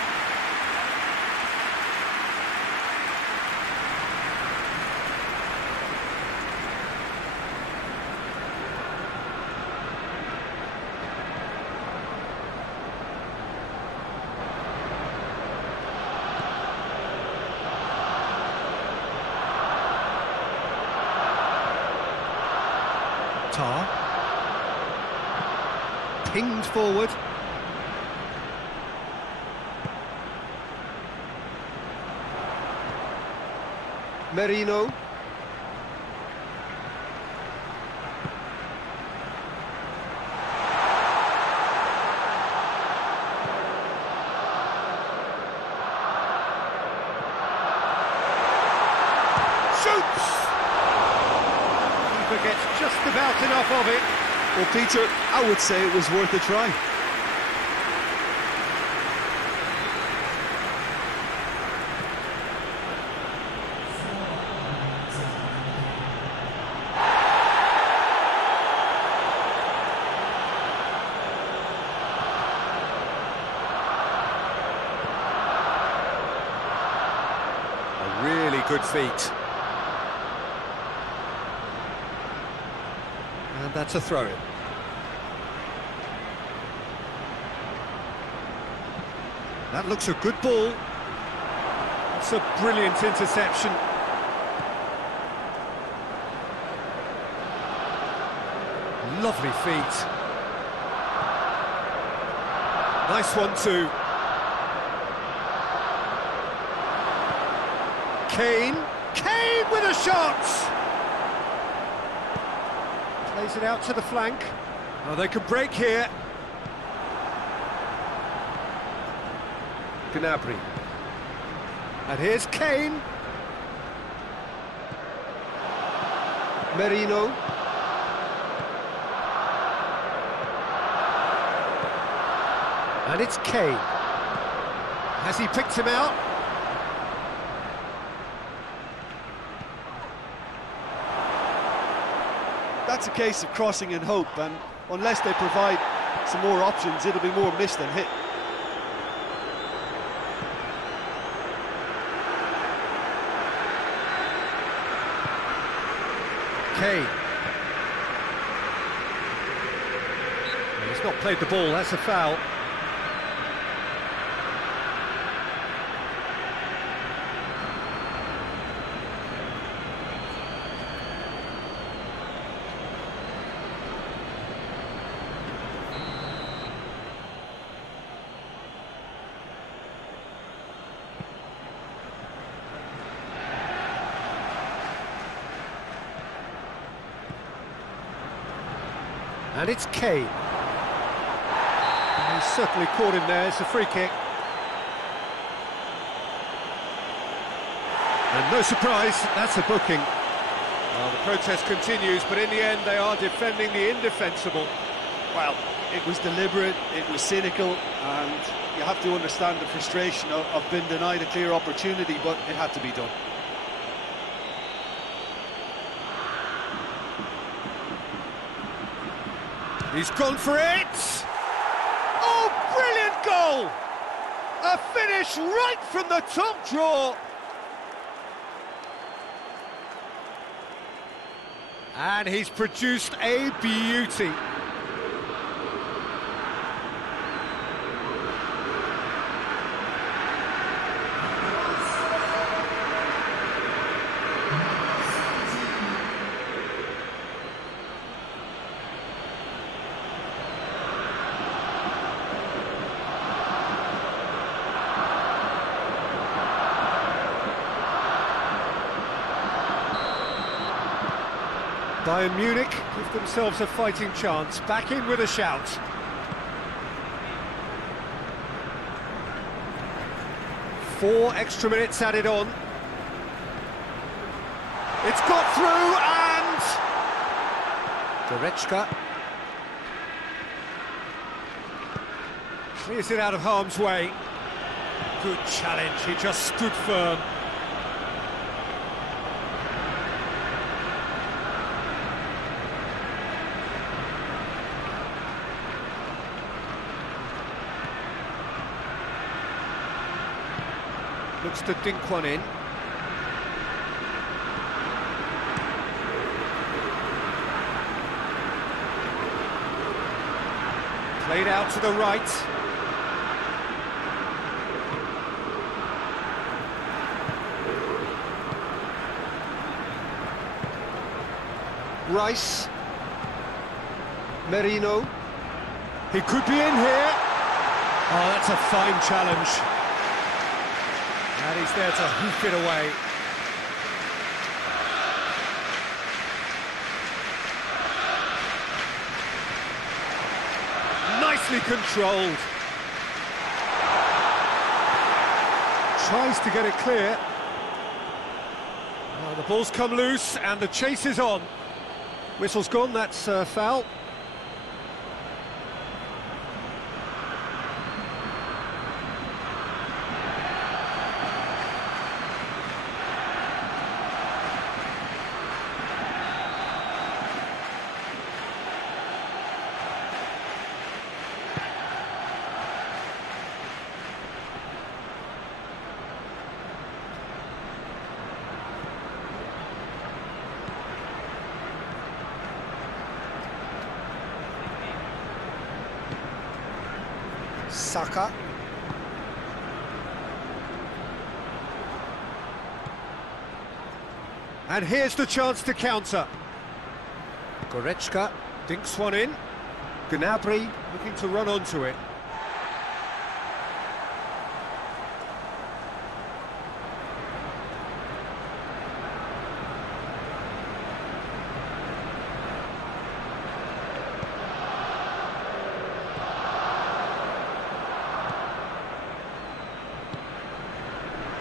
Pinged forward. Merino. Shoots! Keeper gets just about enough of it. Well, Peter, I would say it was worth a try. A really good feat. And that's a throw-in. That looks a good ball. It's a brilliant interception. Lovely feet. Nice one too. Kane. Kane with a shot! Plays it out to the flank. Oh, they could break here. Gnabry. And here's Kane. Merino. And it's Kane. Has he picked him out? That's a case of crossing in hope, and unless they provide some more options, it'll be more miss than hit. Kane. He's not played the ball, that's a foul. And it's Kane. He's certainly caught him there, it's a free kick. And no surprise, that's a booking. Well, the protest continues, but in the end they are defending the indefensible. Well, it was deliberate, it was cynical, and you have to understand the frustration of being denied a clear opportunity, but it had to be done. He's gone for it! Oh, brilliant goal! A finish right from the top draw. And he's produced a beauty. Bayern Munich give themselves a fighting chance, back in with a shout. Four extra minutes added on. It's got through and... Goretzka clears it out of harm's way. Good challenge, he just stood firm. Looks to dink one in. Played out to the right. Rice. Merino. He could be in here. Oh, that's a fine challenge. And he's there to hoof it away. Nicely controlled. Tries to get it clear. Well, the ball's come loose and the chase is on. Whistle's gone, that's foul. Saka. And here's the chance to counter. Goretzka dinks one in. Gnabry looking to run onto it.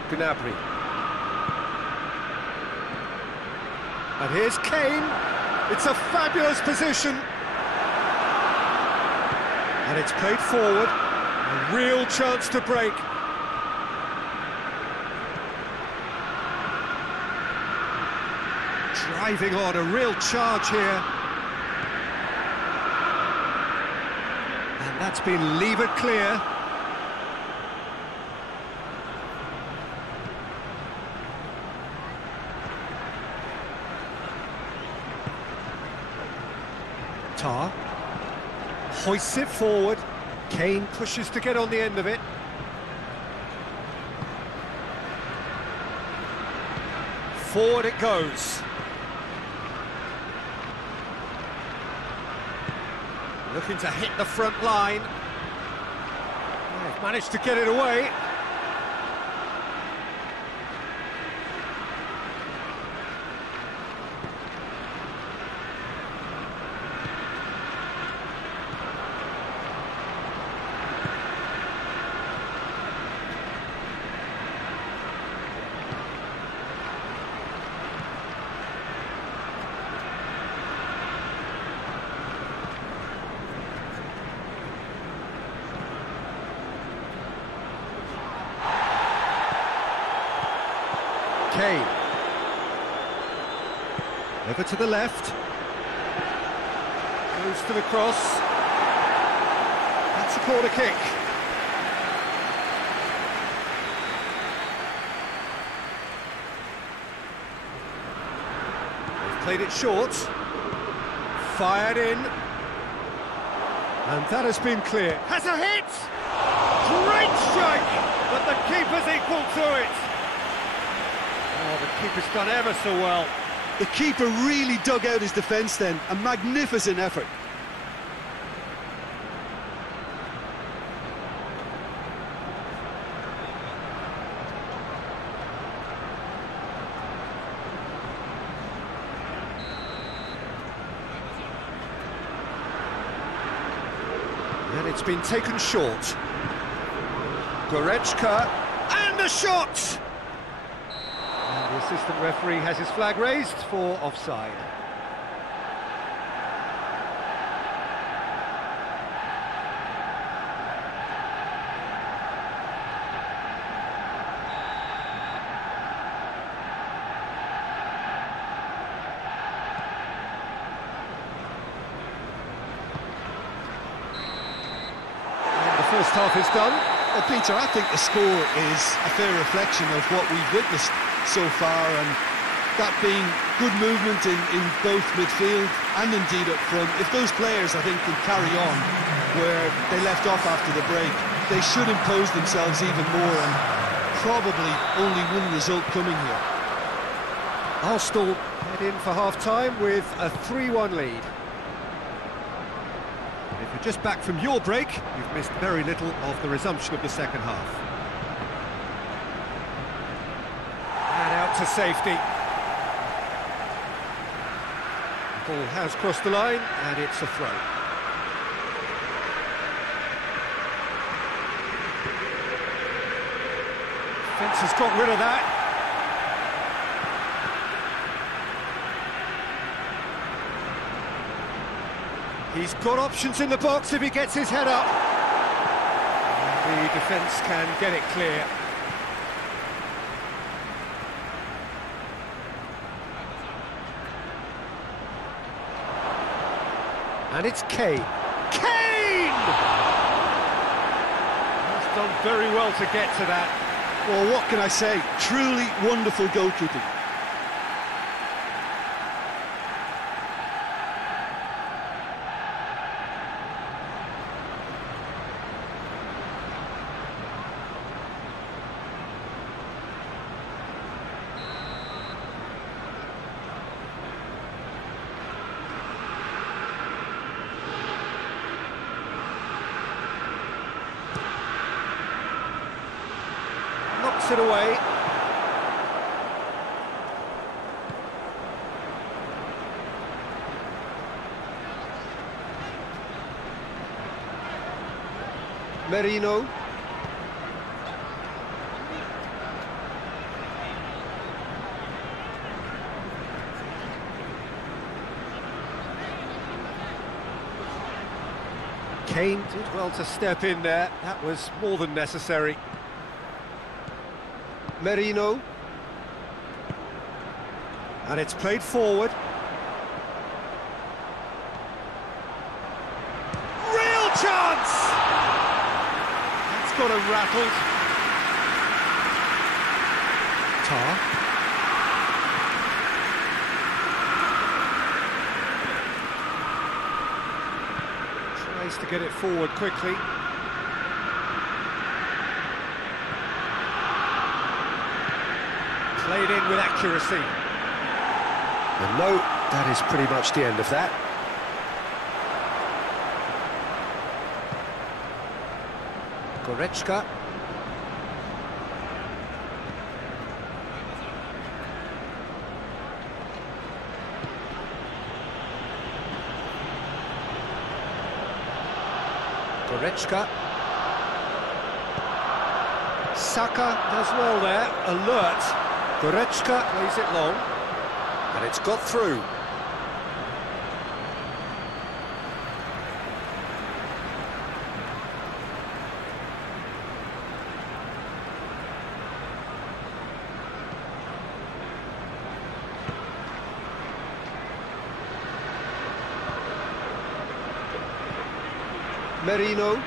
Gnabry. And here's Kane. It's a fabulous position. And it's played forward. A real chance to break. Driving on, a real charge here. And that's been levered clear. Tar hoists it forward. Kane pushes to get on the end of it. Forward it goes. Looking to hit the front line. They've managed to get it away. Kane. Over to the left. Goes to the cross. That's a corner kick. Played it short. Fired in. And that has been clear. Has a hit! Great strike! But the keeper's equal to it. Oh, the keeper's done ever so well. The keeper really dug out his defence then. A magnificent effort. And it's been taken short. Goretzka, and the shot! And the assistant referee has his flag raised for offside. First half is done. Well, Peter, I think the score is a fair reflection of what we've witnessed so far, and that being good movement in both midfield and indeed up front. If those players, I think, can carry on where they left off after the break, they should impose themselves even more, and probably only one result coming here. Arsenal head in for half-time with a 3-1 lead. If you're just back from your break, you've missed very little of the resumption of the second half. And out to safety. The ball has crossed the line, and it's a throw. Fence has got rid of that. He's got options in the box if he gets his head up. The defence can get it clear. And it's Kane. Kane! He's done very well to get to that. Well, what can I say? Truly wonderful goalkeeping. Knocks it away. Merino. Kane did well to step in there. That was more than necessary. Merino. And it's played forward. Real chance! That's got him rattled. Tar. Tries to get it forward quickly. Played in with accuracy. And no, that is pretty much the end of that. Goretzka. Goretzka. Saka does well there, alert. Goretzka plays it long, and it's got through. Merino.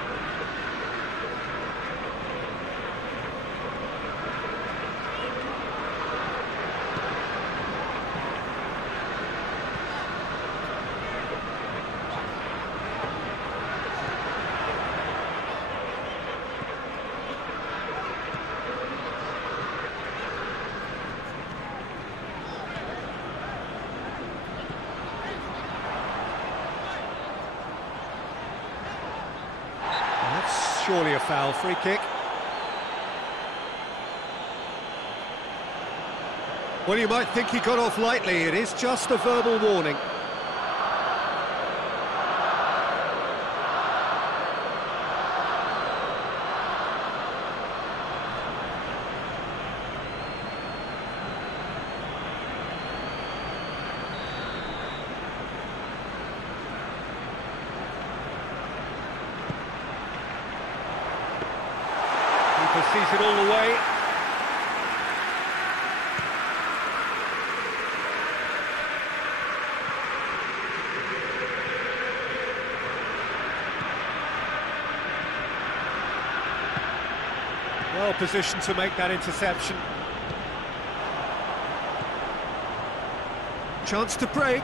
Surely a foul, free kick. Well, you might think he got off lightly. It is just a verbal warning. Keeper sees it all the way. Well positioned to make that interception. Chance to break.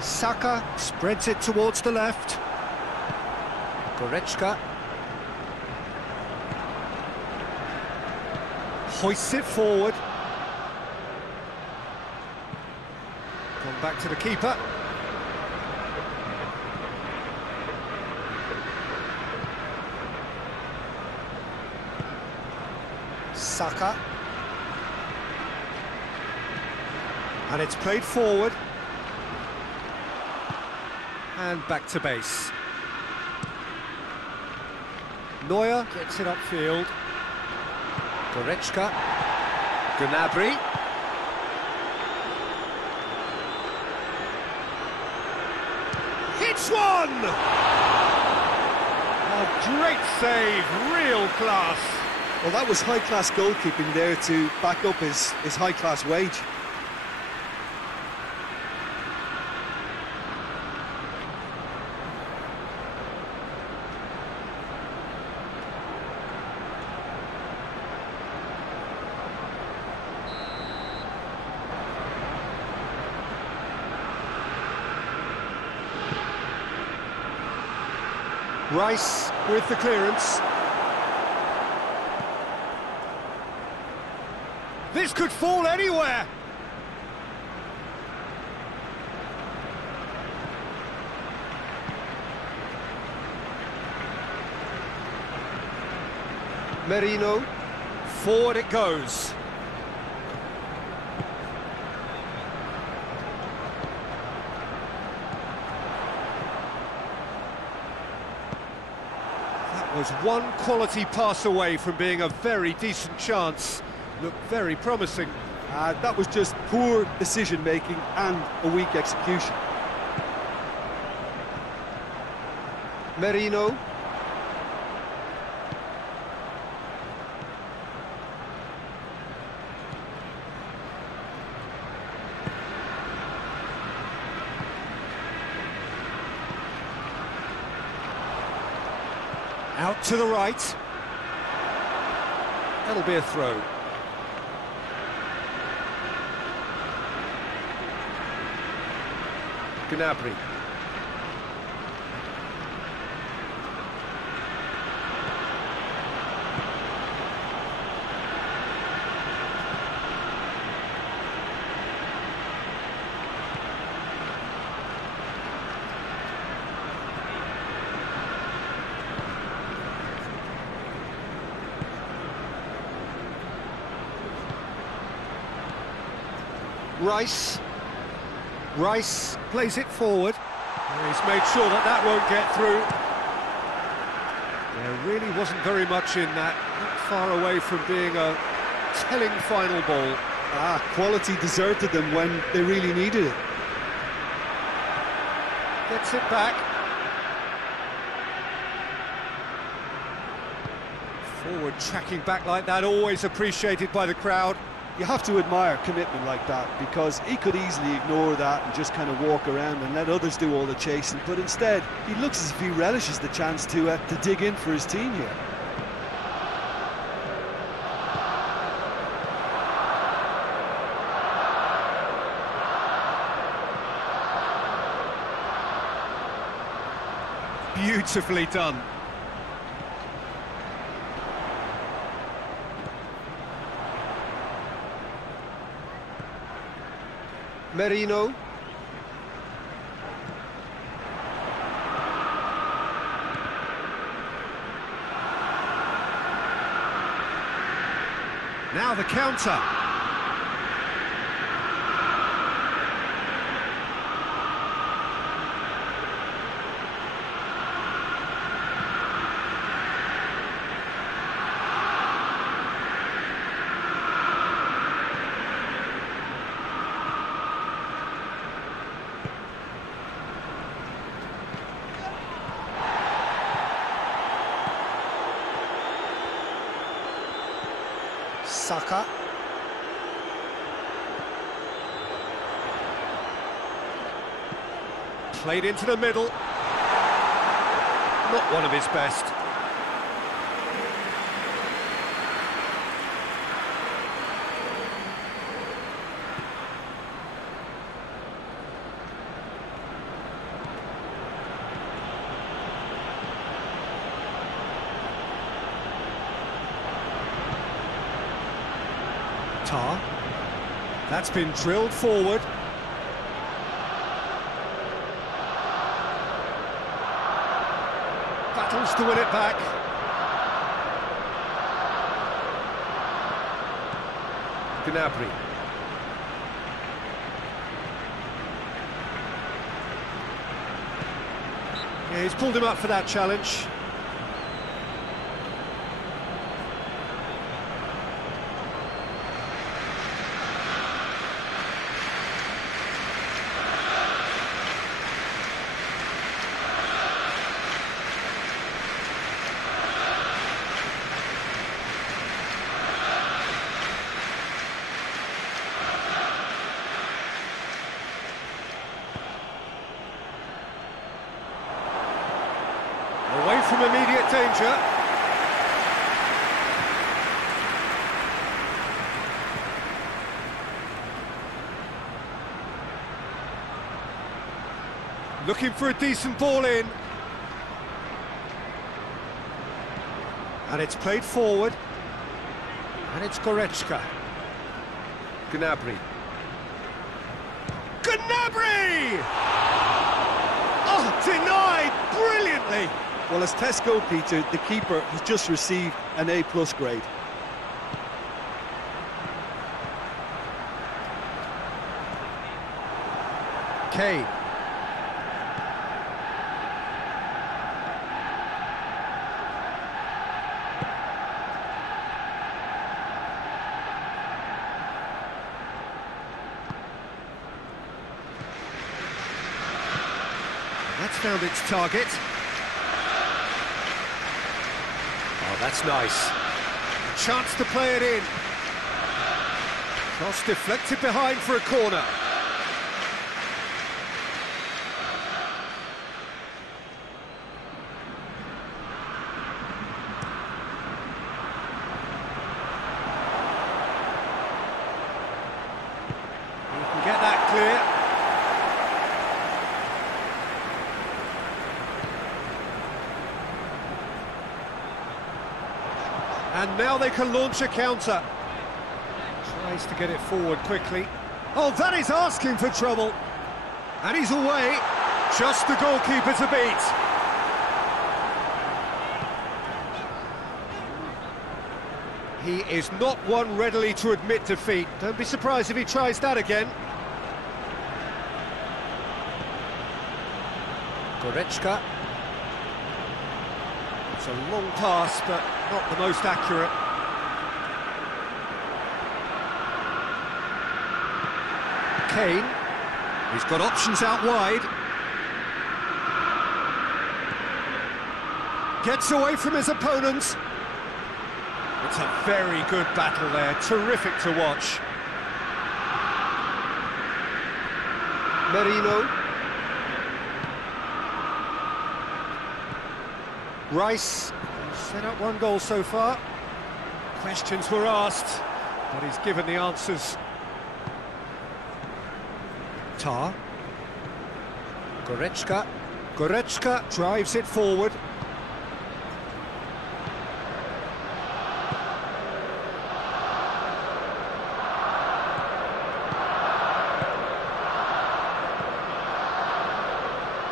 Saka spreads it towards the left. Goretzka hoists it forward. Gone back to the keeper. Saka. And it's played forward. And back to base. Neuer gets it upfield. Goretzka. Gnabry. Hits one! A great save, real class. Well, that was high-class goalkeeping there to back up his high-class wage. Rice with the clearance. This could fall anywhere. Merino. Forward it goes. That was one quality pass away from being a very decent chance. Looked very promising. That was just poor decision-making and a weak execution. Merino. Out to the right. That'll be a throw. Gnabry. Rice plays it forward. He's made sure that that won't get through. There really wasn't very much in that, not far away from being a telling final ball. Quality deserted them when they really needed it. Gets it back. Forward tracking back like that, always appreciated by the crowd. You have to admire commitment like that, because he could easily ignore that and just kind of walk around and let others do all the chasing, but instead he looks as if he relishes the chance to dig in for his team here. Beautifully done. Merino. Now the counter. Saka. Played into the middle. Not one of his best. That's been drilled forward. Battles to win it back. Gnabry. Yeah, he's pulled him up for that challenge. Away from immediate danger. Looking for a decent ball in. And it's played forward. And it's Goretzka. Gnabry. Gnabry! Oh, denied brilliantly. Well, as Tesco, Peter, the keeper has just received an A+ grade. Kane. That's found its target. Oh, that's nice. A chance to play it in. Cross deflected behind for a corner. You can get that clear. And now they can launch a counter. Tries to get it forward quickly. Oh, that is asking for trouble. And he's away. Just the goalkeeper to beat. He is not one readily to admit defeat. Don't be surprised if he tries that again. Goretzka. It's a long pass, but not the most accurate. Kane. He's got options out wide. Gets away from his opponents. It's a very good battle there. Terrific to watch. Merino. Rice. Set up one goal so far. Questions were asked, but he's given the answers. Tar. Goretzka. Goretzka drives it forward.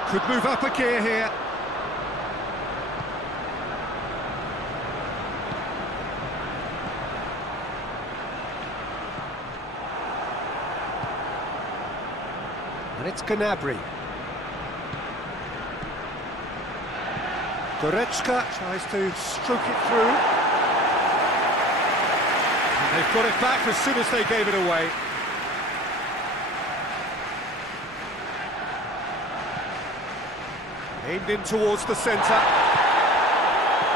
Could move up a gear here. it's Gnabry. Goretzka tries to stroke it through. And they've got it back as soon as they gave it away. Aimed in towards the centre.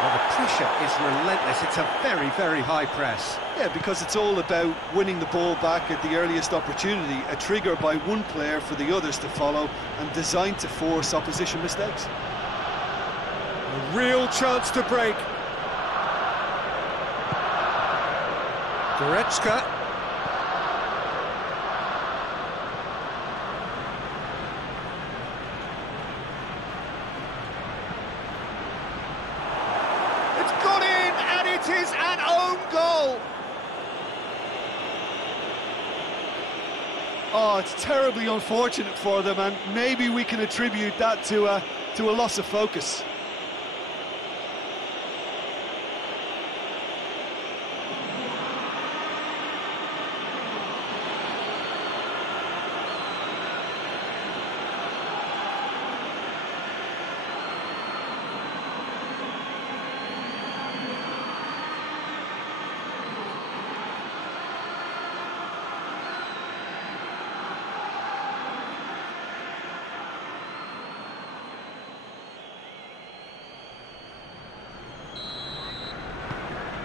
Well, the pressure is relentless. It's a very, very high press. Yeah, because it's all about winning the ball back at the earliest opportunity, a trigger by one player for the others to follow, and designed to force opposition mistakes. A real chance to break. Goretzka. It's gone in, and it is an own goal. Oh, it's terribly unfortunate for them, and maybe we can attribute that to a loss of focus.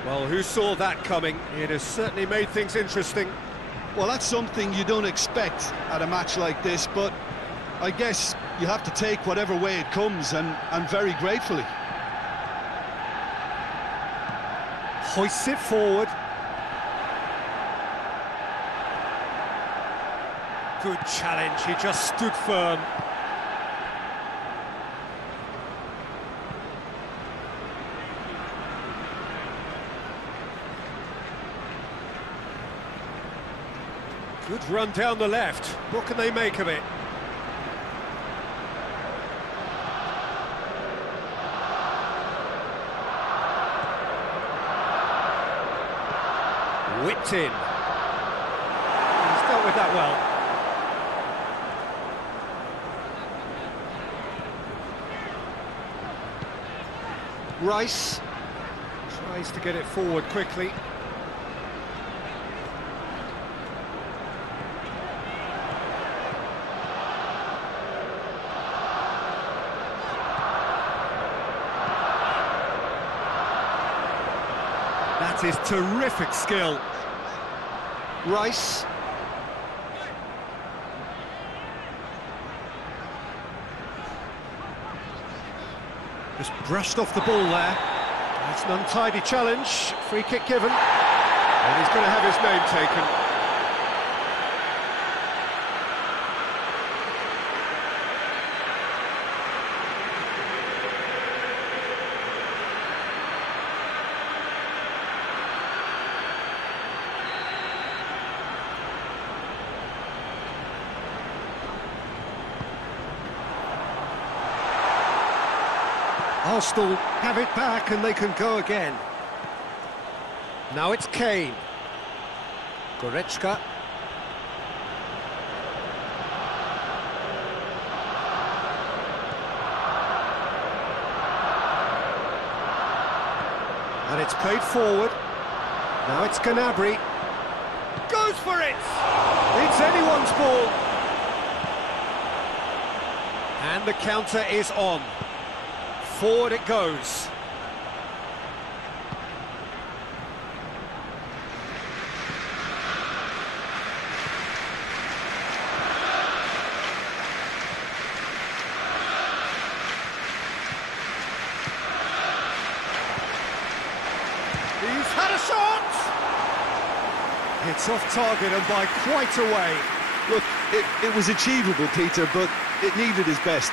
Well, who saw that coming? It has certainly made things interesting. Well, that's something you don't expect at a match like this, but I guess you have to take whatever way it comes, and very gratefully. Hoists it forward. Good challenge, he just stood firm. Good run down the left. What can they make of it? Whipped in. He's dealt with that well. Rice tries to get it forward quickly. That is terrific skill. Rice. Just brushed off the ball there. It's an untidy challenge. Free kick given. And he's going to have his name taken. Arsenal have it back and they can go again. Now it's Kane. Goretzka. And it's played forward. Now it's Gnabry. Goes for it! It's anyone's ball. And the counter is on. Forward it goes. He's had a shot! It's off target and by quite a way. Look, it was achievable, Peter, but it needed his best.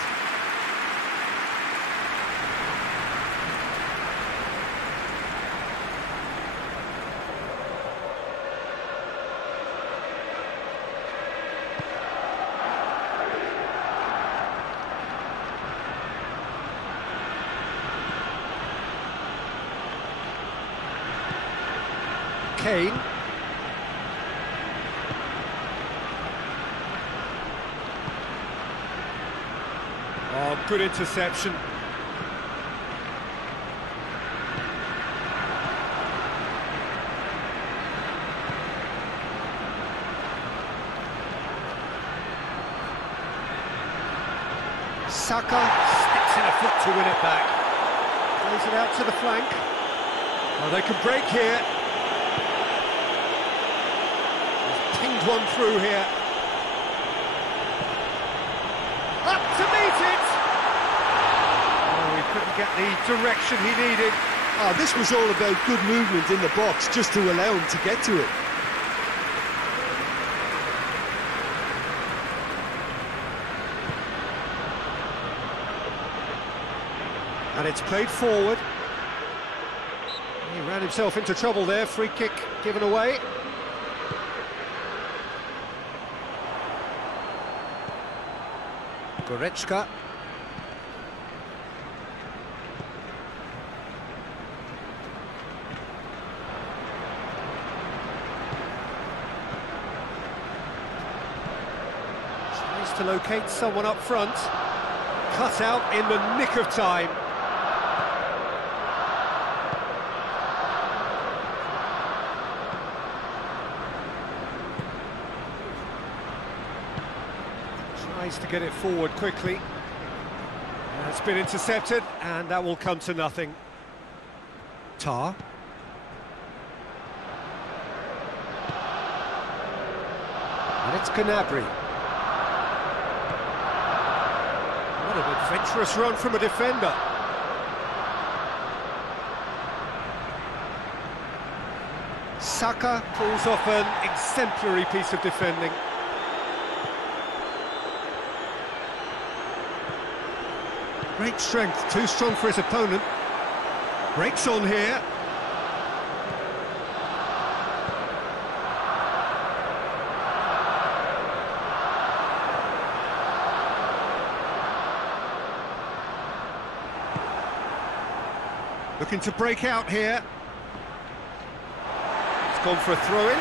Kane. Oh, good interception. Saka. Sticks in a foot to win it back. Plays it out to the flank. Oh, they can break here. He's pinged one through here. Up to meet it! Oh, he couldn't get the direction he needed. Oh, this was all about good movement in the box, just to allow him to get to it. And it's played forward. He ran himself into trouble there, free kick given away. Goretzka. Tries to locate someone up front. Cut out in the nick of time. Tries to get it forward quickly. It's been intercepted, and that will come to nothing. Tar. And it's Gnabry. What an adventurous run from a defender. Saka. Pulls off an exemplary piece of defending. Great strength, too strong for his opponent. Breaks on here. Looking to break out here. It's gone for a throw-in.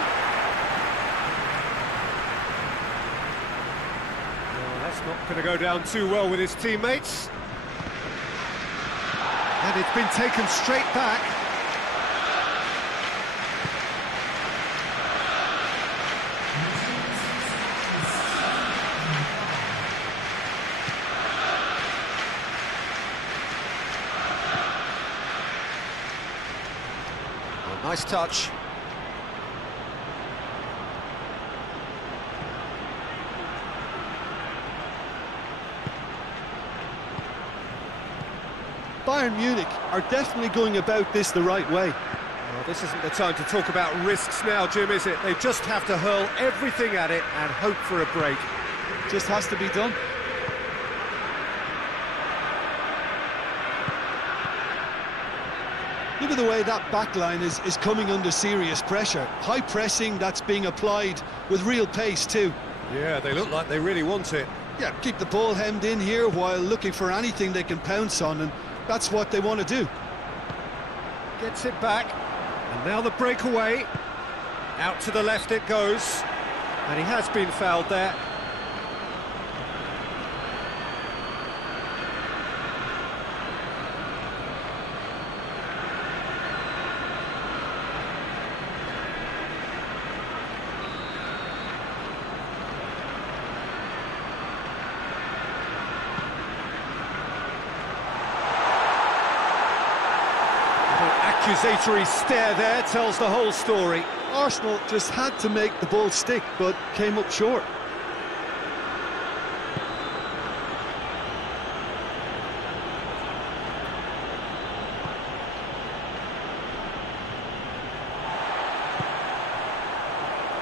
Well, that's not going to go down too well with his teammates. And it's been taken straight back. Oh, nice touch. Bayern Munich are definitely going about this the right way. Well, this isn't the time to talk about risks now, Jim, is it? They just have to hurl everything at it and hope for a break. Just has to be done. Look at the way that back line is coming under serious pressure. High pressing that's being applied with real pace too. Yeah, they look like they really want it. Yeah, keep the ball hemmed in here while looking for anything they can pounce on, and that's what they want to do. Gets it back, and now the breakaway. Out to the left it goes, and he has been fouled there. Accusatory stare there tells the whole story. Arsenal just had to make the ball stick, but came up short.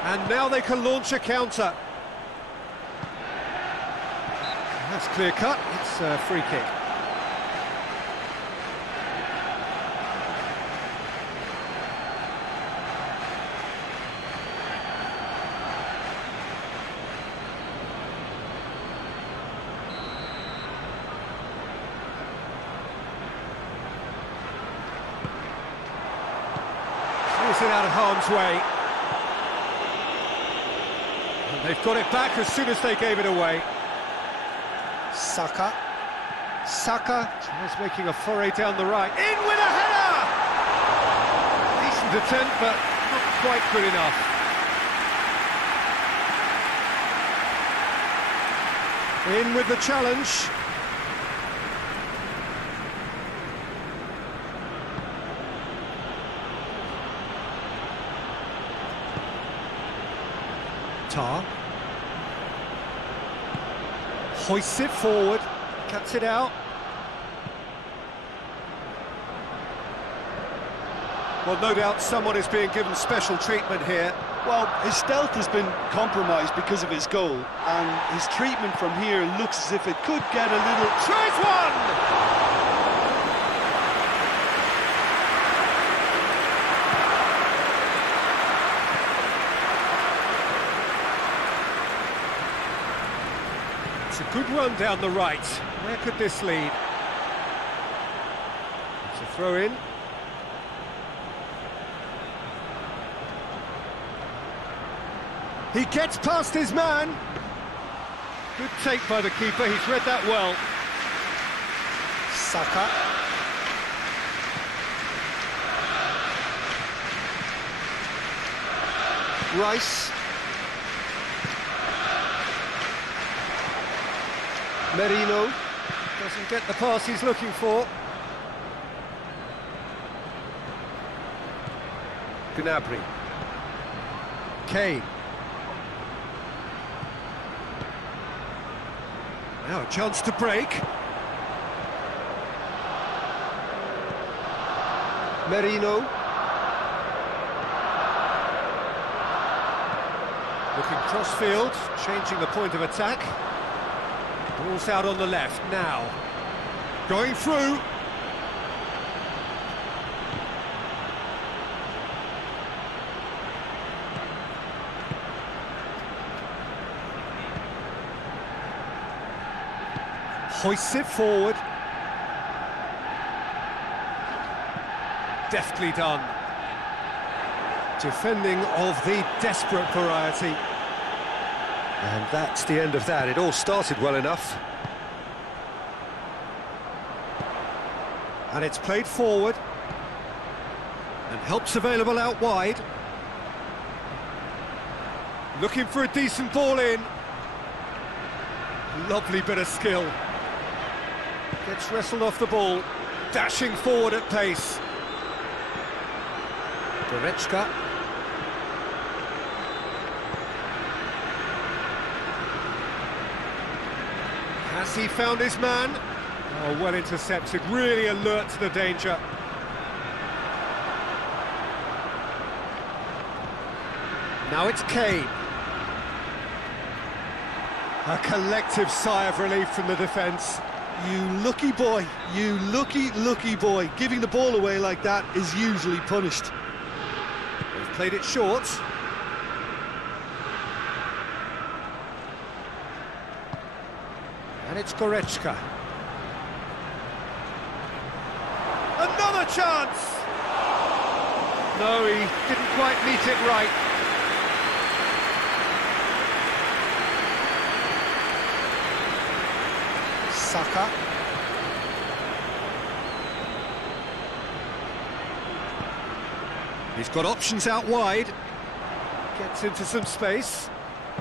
And now they can launch a counter. That's clear cut, it's a free kick. It out of harm's way. And they've got it back as soon as they gave it away. Saka. Saka. Tries making a foray down the right. In with a header! Decent attempt, but not quite good enough. In with the challenge. Tar. Hoists it forward, cuts it out. Well, no doubt someone is being given special treatment here. Well, his stealth has been compromised because of his goal, and his treatment from here looks as if it could get a little... Tries one! It's a good run down the right. Where could this lead? It's a throw in. He gets past his man. Good take by the keeper, he's read that well. Saka. Rice. Merino doesn't get the pass he's looking for. Gnabry. Kane. Now a chance to break. Merino. Looking cross-field, changing the point of attack. Ball's out on the left now. Going through. Hoists it forward. Deftly done. Defending of the desperate variety. And that's the end of that. It all started well enough. And it's played forward. And help's available out wide. Looking for a decent ball in. Lovely bit of skill. Gets wrestled off the ball. Dashing forward at pace. Goretzka. Has he found his man? Oh, well intercepted, really alert to the danger. Now it's Kane. A collective sigh of relief from the defence. You lucky boy, you lucky boy. Giving the ball away like that is usually punished. They've played it short. And it's Goretzka. Another chance! No, he didn't quite meet it right. Saka. He's got options out wide. Gets into some space.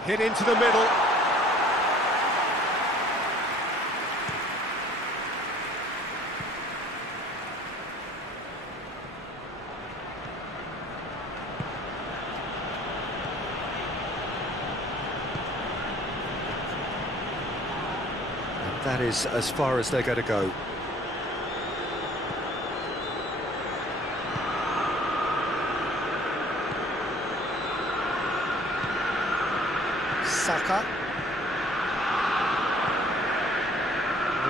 Hit into the middle. That is as far as they're going to go. Saka.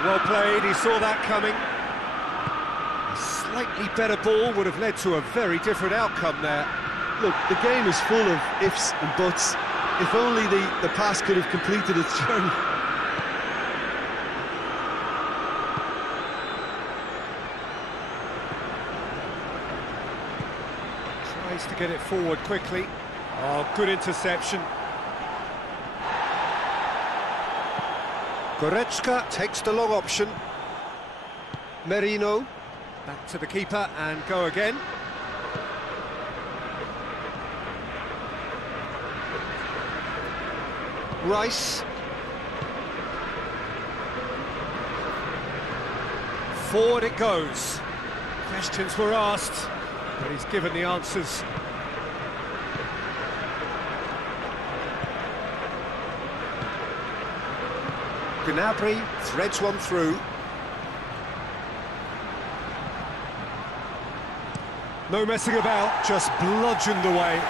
Well played, he saw that coming. A slightly better ball would have led to a very different outcome there. Look, the game is full of ifs and buts. If only the pass could have completed its journey. Tries to get it forward quickly. Oh, good interception. Goretzka takes the long option. Merino. Back to the keeper and go again. Rice. Forward it goes. Questions were asked, but he's given the answers. Gnabry threads one through. No messing about, just bludgeoned away.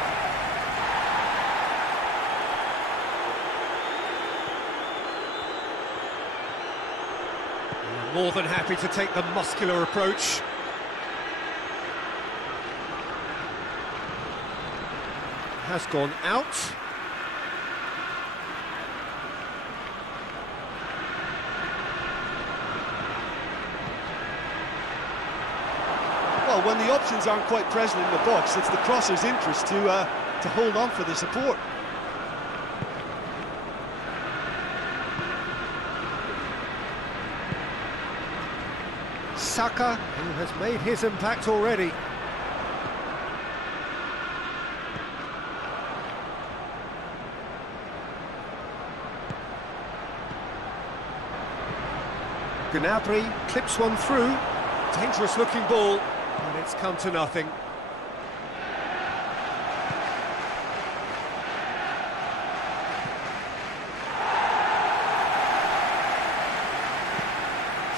More than happy to take the muscular approach. Has gone out. Well, when the options aren't quite present in the box, it's the crosser's interest to hold on for the support. Saka. Who has made his impact already. Gnabry clips one through. Dangerous looking ball, but it's come to nothing.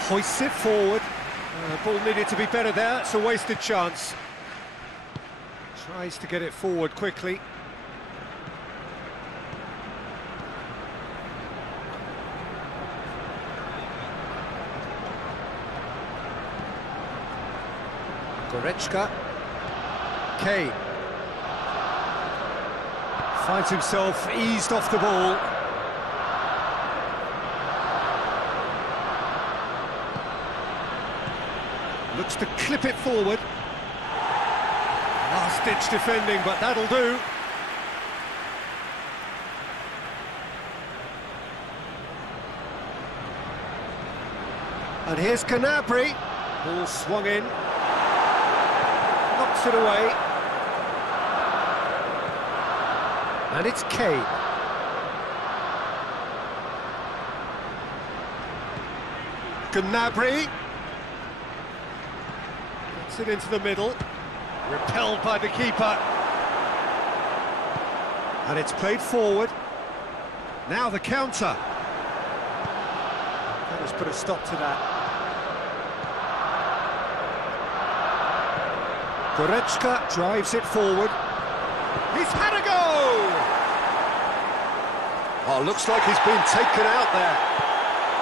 Hoists it forward. Ball needed to be better there, it's a wasted chance. Tries to get it forward quickly. Goretzka. Kane finds himself eased off the ball. Looks to clip it forward. Last-ditch defending, but that'll do. And here's Gnabry. Ball swung in. Knocks it away. And it's Kane. Gnabry. Gets it into the middle. Repelled by the keeper. And it's played forward. Now the counter. That has put a stop to that. Goretzka drives it forward. He's had a go! Oh, looks like he's been taken out there.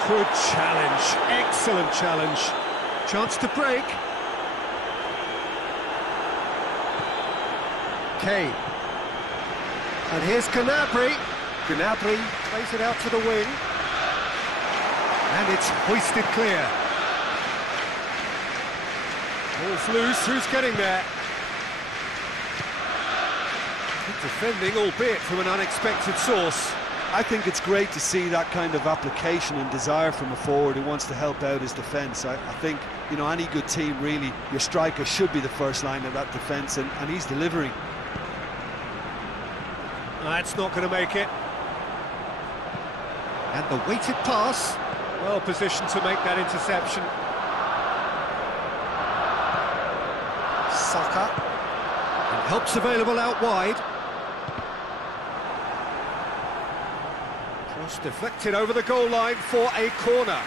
Good challenge, excellent challenge. Chance to break. Kane. And here's Gnabry. Gnabry plays it out to the wing. And it's hoisted clear. Ball's loose, who's getting there? Good defending, albeit from an unexpected source. I think it's great to see that kind of application and desire from a forward who wants to help out his defence. I think, you know, any good team, really, your striker should be the first line of that defence, and he's delivering. That's not going to make it. And the weighted pass, well positioned to make that interception. Saka. And help's available out wide. Cross deflected over the goal line for a corner.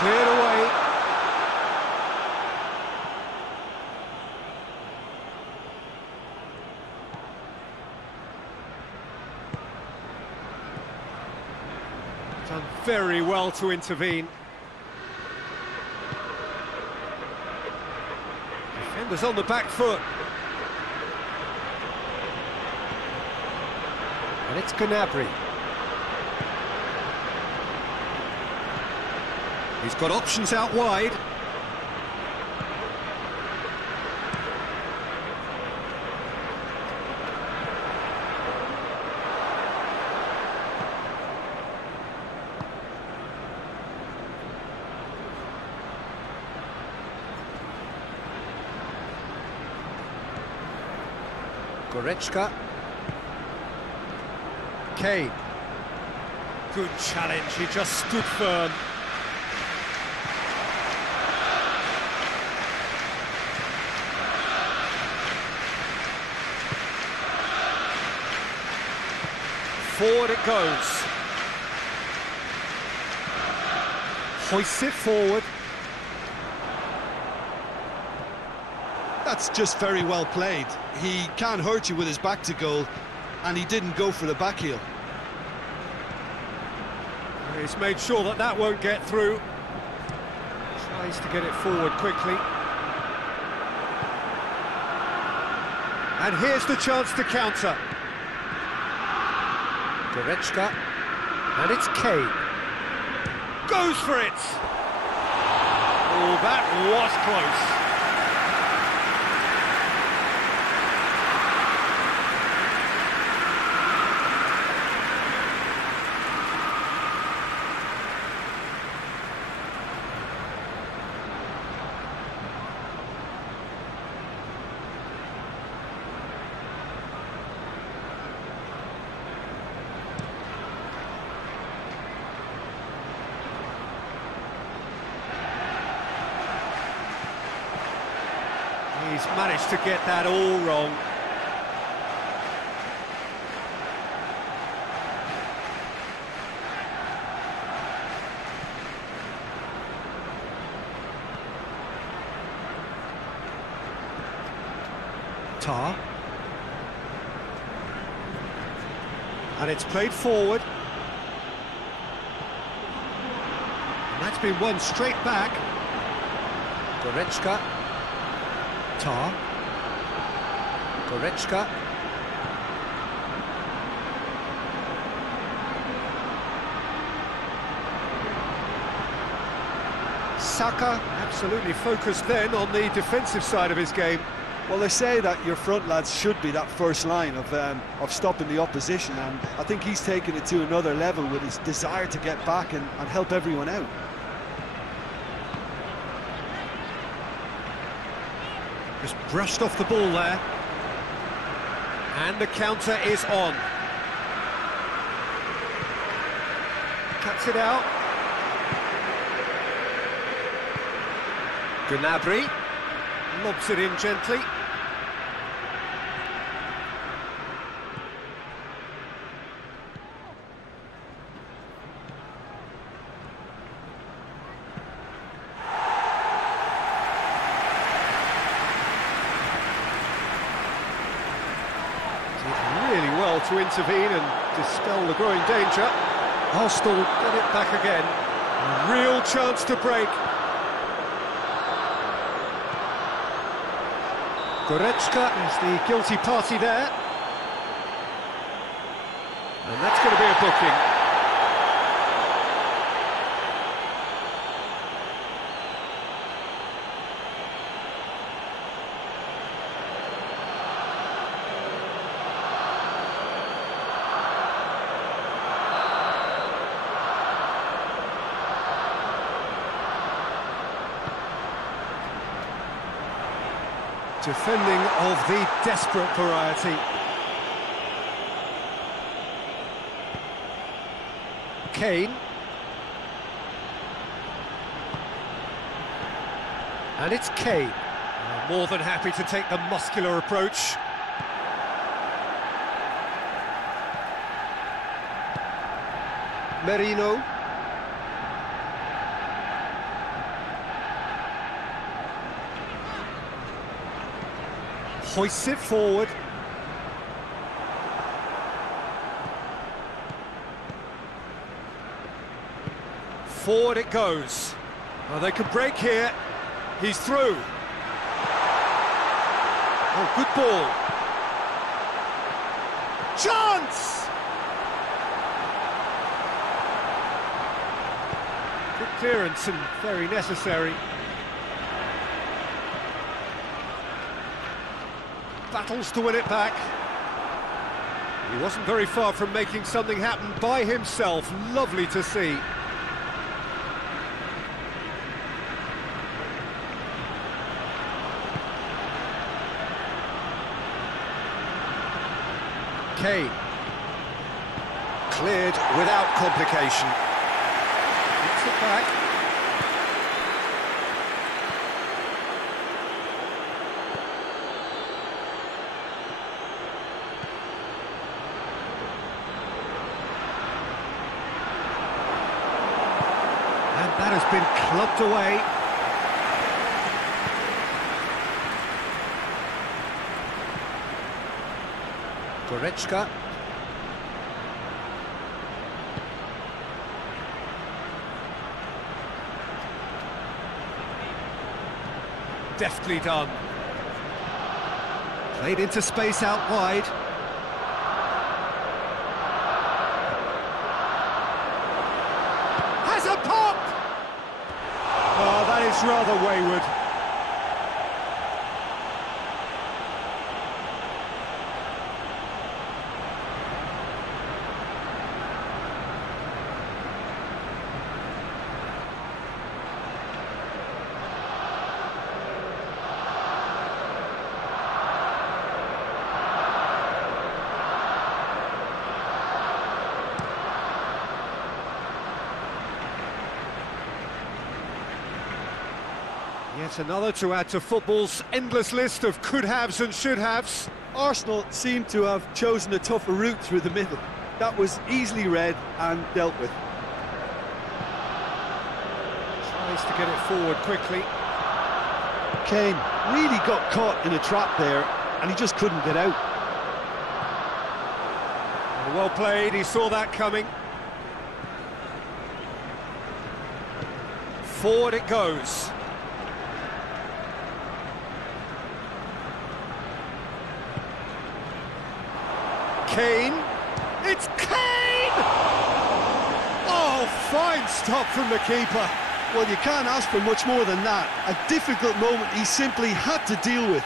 Cleared away. Done very well to intervene. Defenders on the back foot. And it's Gnabry. He's got options out wide. Goretzka. Kane. Good challenge, he just stood firm. Forward it goes. Hoists it forward. That's just very well played. He can't hurt you with his back to goal, and he didn't go for the back heel. He's made sure that that won't get through. Tries to get it forward quickly. And here's the chance to counter. Goretzka. And it's Kane. Goes for it! Oh, that was close. He's managed to get that all wrong. Tar. And it's played forward. And that's been won straight back. Goretzka. Tar. Goretzka. Saka absolutely focused then on the defensive side of his game. Well, they say that your front lads should be that first line of stopping the opposition, and I think he's taken it to another level with his desire to get back and help everyone out. Just brushed off the ball there. And the counter is on. Cuts it out. Gnabry lobs it in gently. Really well to intervene and dispel the growing danger. Arsenal get it back again. A real chance to break. Goretzka is the guilty party there. And that's going to be a booking. Defending of the desperate variety. Kane. And it's Kane. More than happy to take the muscular approach. Merino. Hoists it forward. Forward it goes. Well, they could break here. He's through. Oh, good ball. Chance! Good clearance and very necessary. Battles to win it back. He wasn't very far from making something happen by himself. Lovely to see. Kane. Cleared without complication. Gets it back. And that has been clubbed away. Goretzka. Deftly done. Played into space out wide. Has a pop! Oh, that is rather wayward. Yet another to add to football's endless list of could-haves and should-haves. Arsenal seem to have chosen a tougher route through the middle. That was easily read and dealt with. Tries to get it forward quickly. Kane really got caught in a trap there, and he just couldn't get out. Well played, he saw that coming. Forward it goes. Kane, it's Kane! Oh, fine stop from the keeper. Well, you can't ask for much more than that. A difficult moment he simply had to deal with.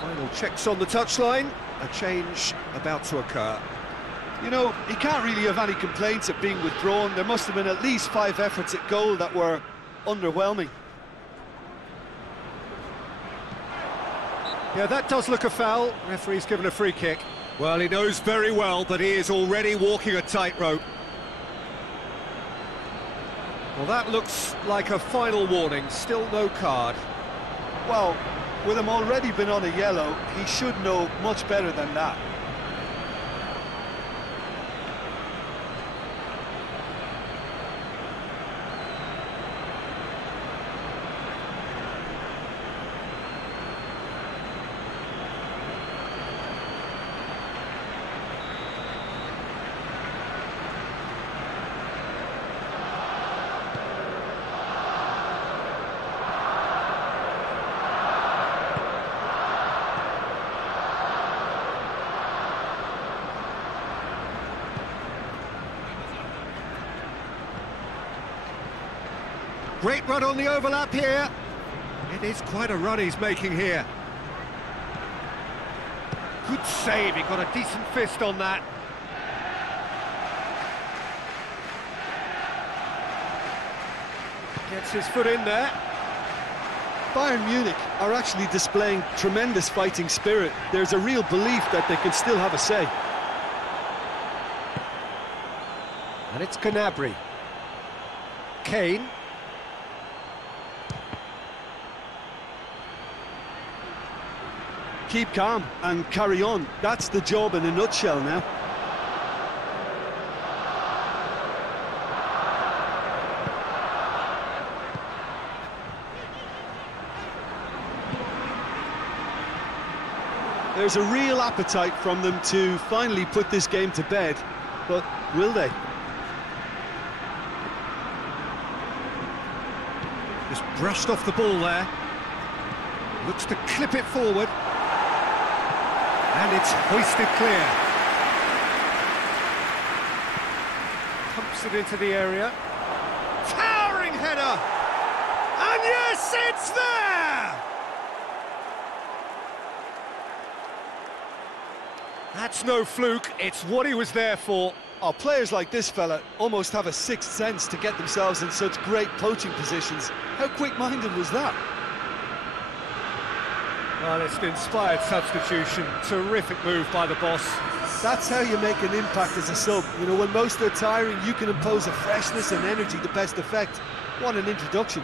Final checks on the touchline, a change about to occur. You know, he can't really have any complaints at being withdrawn. There must have been at least 5 efforts at goal that were underwhelming. Yeah, that does look a foul. Referee's given a free kick. Well, he knows very well that he is already walking a tightrope. Well, that looks like a final warning. Still no card. Well, with him already been on a yellow, he should know much better than that. Great run on the overlap here. It is quite a run he's making here. Good save, he got a decent fist on that. Gets his foot in there. Bayern Munich are actually displaying tremendous fighting spirit. There's a real belief that they can still have a say. And it's Gnabry. Kane. Keep calm and carry on. That's the job in a nutshell now. There's a real appetite from them to finally put this game to bed, but will they? Just brushed off the ball there. Looks to clip it forward. And it's hoisted clear. Pumps it into the area. Towering header! And yes, it's there! That's no fluke, it's what he was there for. Oh, players like this fella almost have a sixth sense to get themselves in such great poaching positions. How quick-minded was that? Well, it's an inspired substitution. Terrific move by the boss. That's how you make an impact as a sub. You know, when most are tiring, you can impose a freshness and energy to best effect. What an introduction.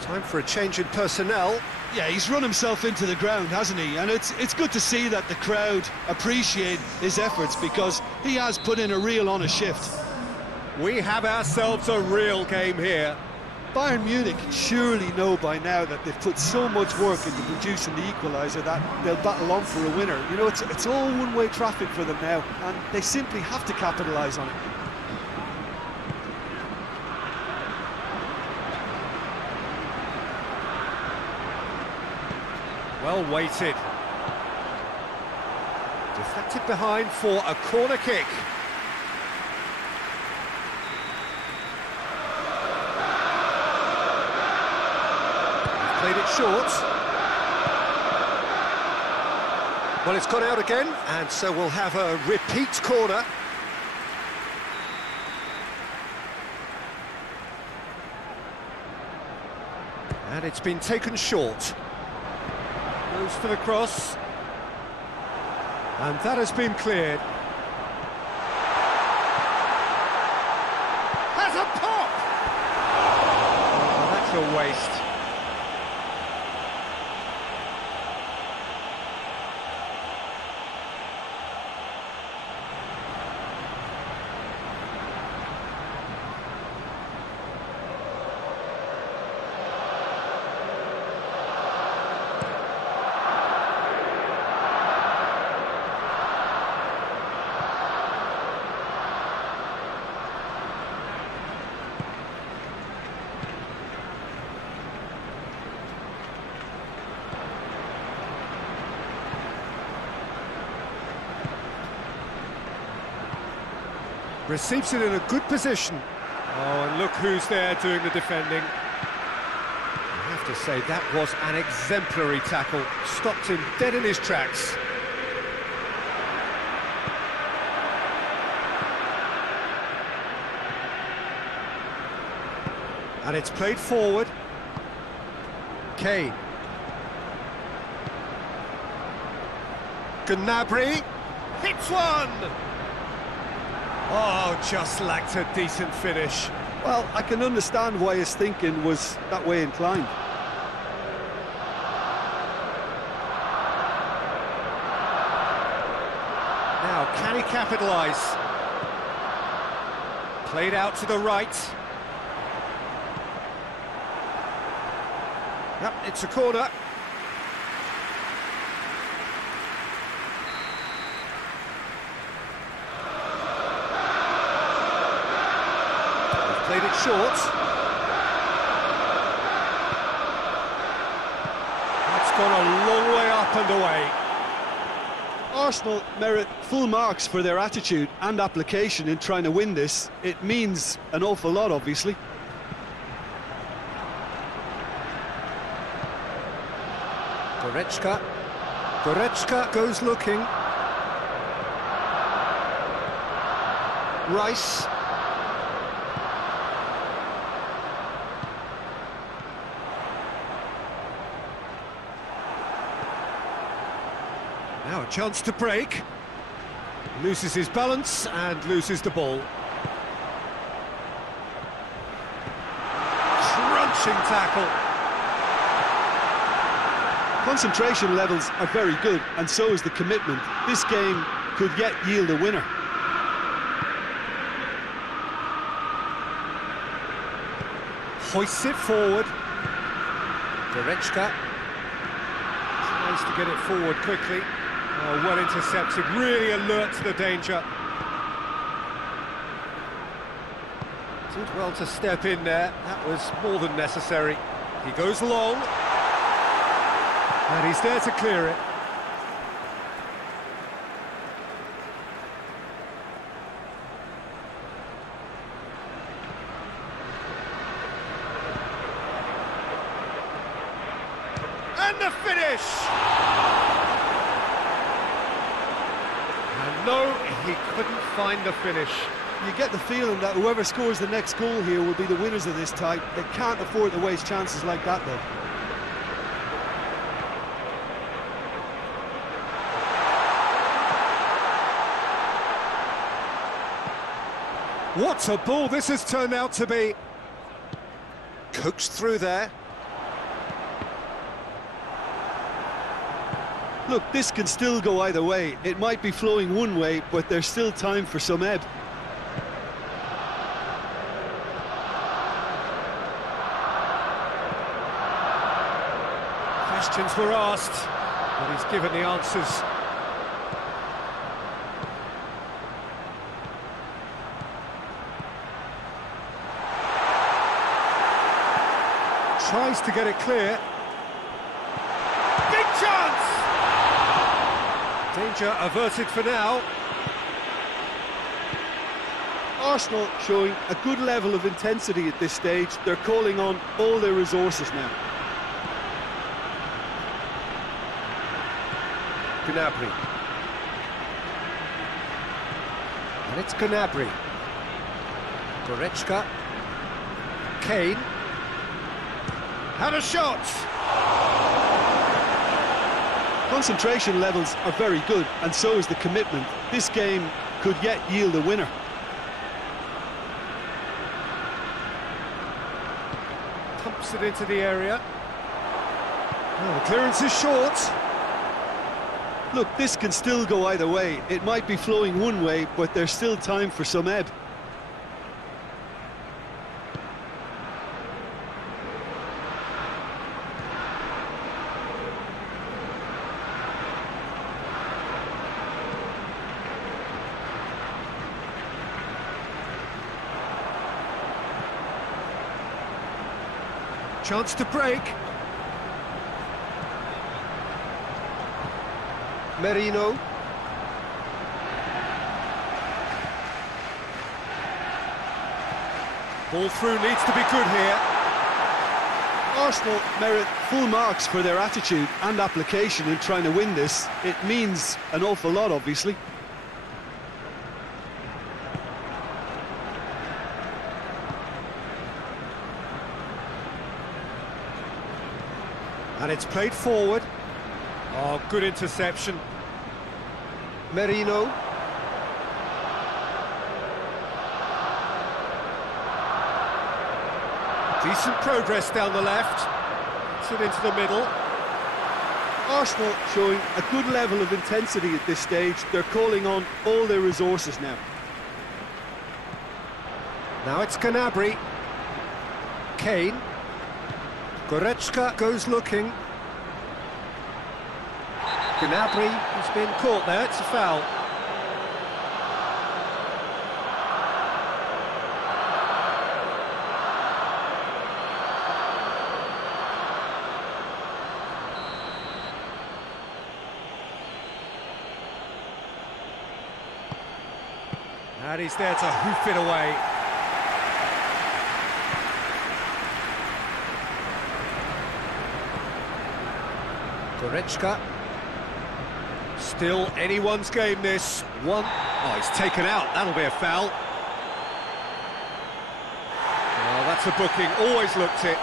Time for a change in personnel. Yeah, he's run himself into the ground, hasn't he? And it's good to see that the crowd appreciate his efforts, because he has put in a real honest shift. We have ourselves a real game here. Bayern Munich surely know by now that they've put so much work into producing the equaliser that they'll battle on for a winner. You know, it's all one-way traffic for them now, and they simply have to capitalise on it. Well weighted. Deflected behind for a corner kick. Played it short. Well, it's gone out again, and so we'll have a repeat corner. And it's been taken short. Goes for the cross, and that has been cleared. Has a pop! Oh, that's a waste. Receives it in a good position. Oh, and look who's there doing the defending. I have to say, that was an exemplary tackle. Stopped him dead in his tracks. And it's played forward. Kane. Gnabry hits one! Oh, just lacked a decent finish. Well, I can understand why his thinking was that way inclined. Now, can he capitalise? Played out to the right. Yep, it's a corner. Played it short. That's gone a long way up and away. Arsenal merit full marks for their attitude and application in trying to win this. It means an awful lot, obviously. Goretzka. Goretzka goes looking. Rice. Now a chance to break. Loses his balance and loses the ball. Crunching tackle. Concentration levels are very good, and so is the commitment. This game could yet yield a winner. Hoists it forward. Goretzka tries to get it forward quickly. Oh, well intercepted, really alert to the danger. Did well to step in there. That was more than necessary. He goes long. And he's there to clear it. And the finish! And no, he couldn't find the finish. You get the feeling that whoever scores the next goal here will be the winners of this tie. They can't afford to waste chances like that, though. What a ball this has turned out to be. Coaxed through there. Look, this can still go either way. It might be flowing one way, but there's still time for some ebb. Questions were asked, but he's given the answers. Tries to get it clear. Big chance! Danger averted for now. Arsenal showing a good level of intensity at this stage. They're calling on all their resources now. Gnabry. And it's Gnabry. Goretzka. Kane. Had a shot! Concentration levels are very good, and so is the commitment. This game could yet yield a winner. Pumps it into the area. Oh, the clearance is short. Look, this can still go either way. It might be flowing one way, but there's still time for some ebb. Chance to break. Merino. Ball through needs to be good here. Arsenal merit full marks for their attitude and application in trying to win this. It means an awful lot, obviously. And it's played forward. Oh, good interception. Merino. Decent progress down the left. Puts it into the middle. Arsenal showing a good level of intensity at this stage. They're calling on all their resources now. Now it's Gnabry. Kane. Goretzka goes looking. Gnabry has been caught there, it's a foul. And he's there to hoof it away. Goretzka. Still anyone's game this. One. Oh, he's taken out. That'll be a foul. Oh, that's a booking. Always looked it.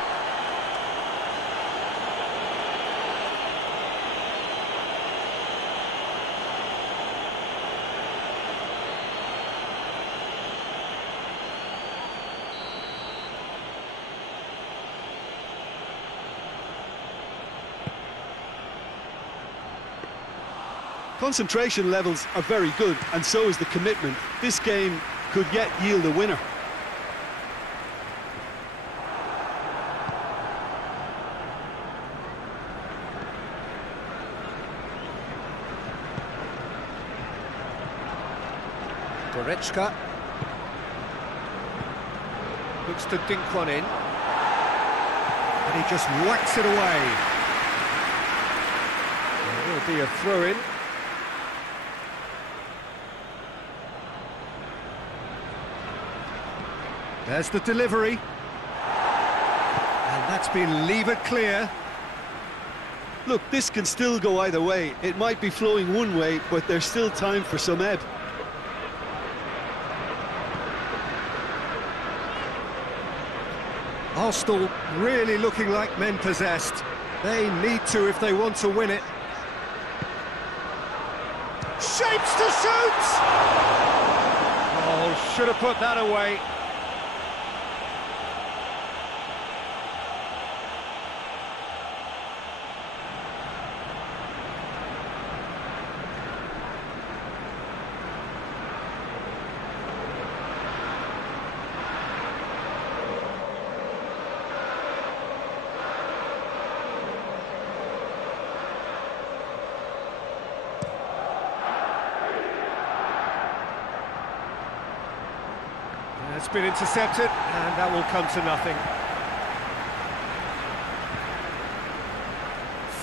Concentration levels are very good, and so is the commitment. This game could yet yield a winner. Goretzka. Looks to dink one in. And he just whacks it away. There will be a throw-in. There's the delivery. And that's been levered clear. Look, this can still go either way. It might be flowing one way, but there's still time for some ebb. Arsenal really looking like men possessed. They need to if they want to win it. Shapes to shoot! Oh, should have put that away. It's been intercepted, and that will come to nothing.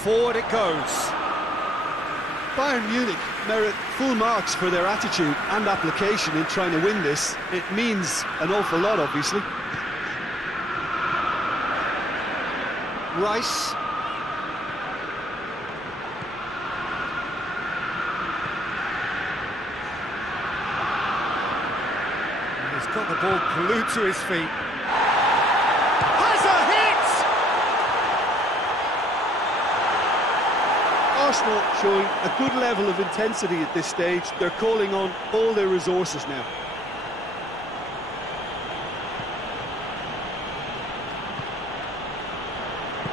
Forward it goes. Bayern Munich merit full marks for their attitude and application in trying to win this. It means an awful lot, obviously. Rice. He's got the ball glued to his feet. Has a hit! Arsenal showing a good level of intensity at this stage. They're calling on all their resources now.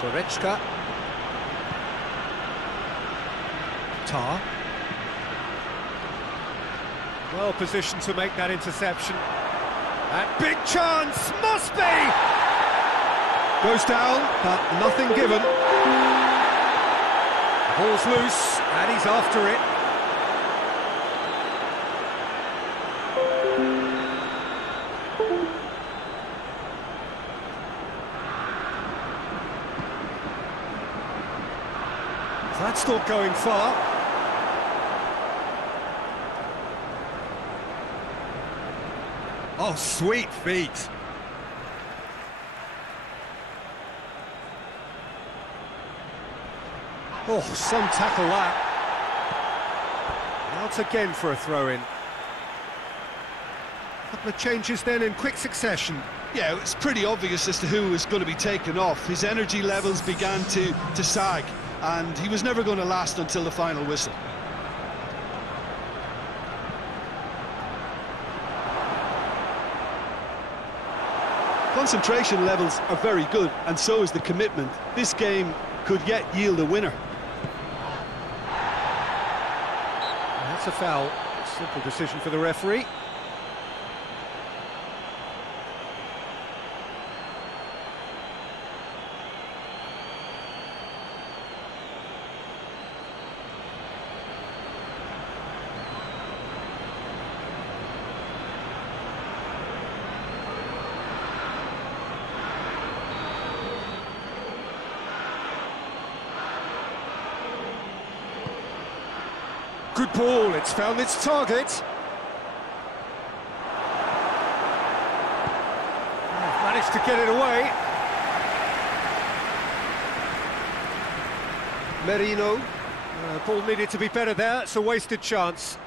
Goretzka. Tar. Well positioned to make that interception. And big chance, must be! Goes down, but nothing given. Ball's loose, and he's after it. That's not going far. Oh, sweet feet. Oh, some tackle that. Out again for a throw-in. Couple of changes then in quick succession. Yeah, it's pretty obvious as to who was going to be taken off. His energy levels began to sag, and he was never going to last until the final whistle. Concentration levels are very good, and so is the commitment. This game could yet yield a winner. That's a foul. Simple decision for the referee. Good ball, it's found its target. Managed to get it away. Merino. Ball needed to be better there, it's a wasted chance.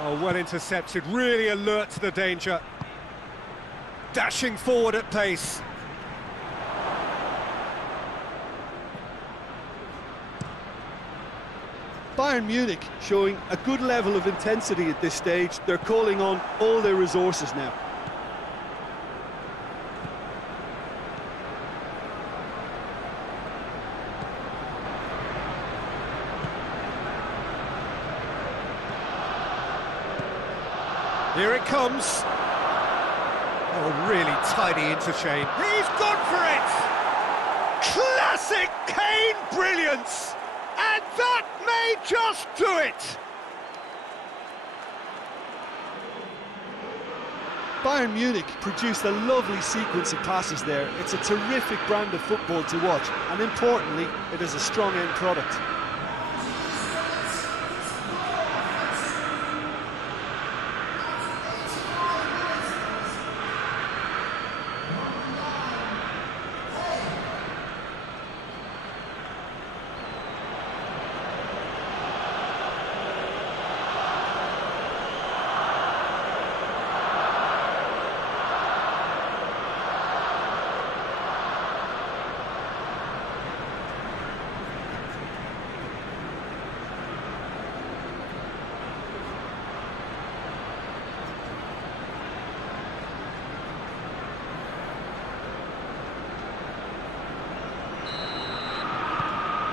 Oh, well intercepted, really alert to the danger. Dashing forward at pace. Bayern Munich showing a good level of intensity at this stage. They're calling on all their resources now. Here it comes. Oh, really tidy interchange. He's gone for it! Classic Kane brilliance! And that may just do it! Bayern Munich produced a lovely sequence of passes there. It's a terrific brand of football to watch, and importantly, it is a strong end product.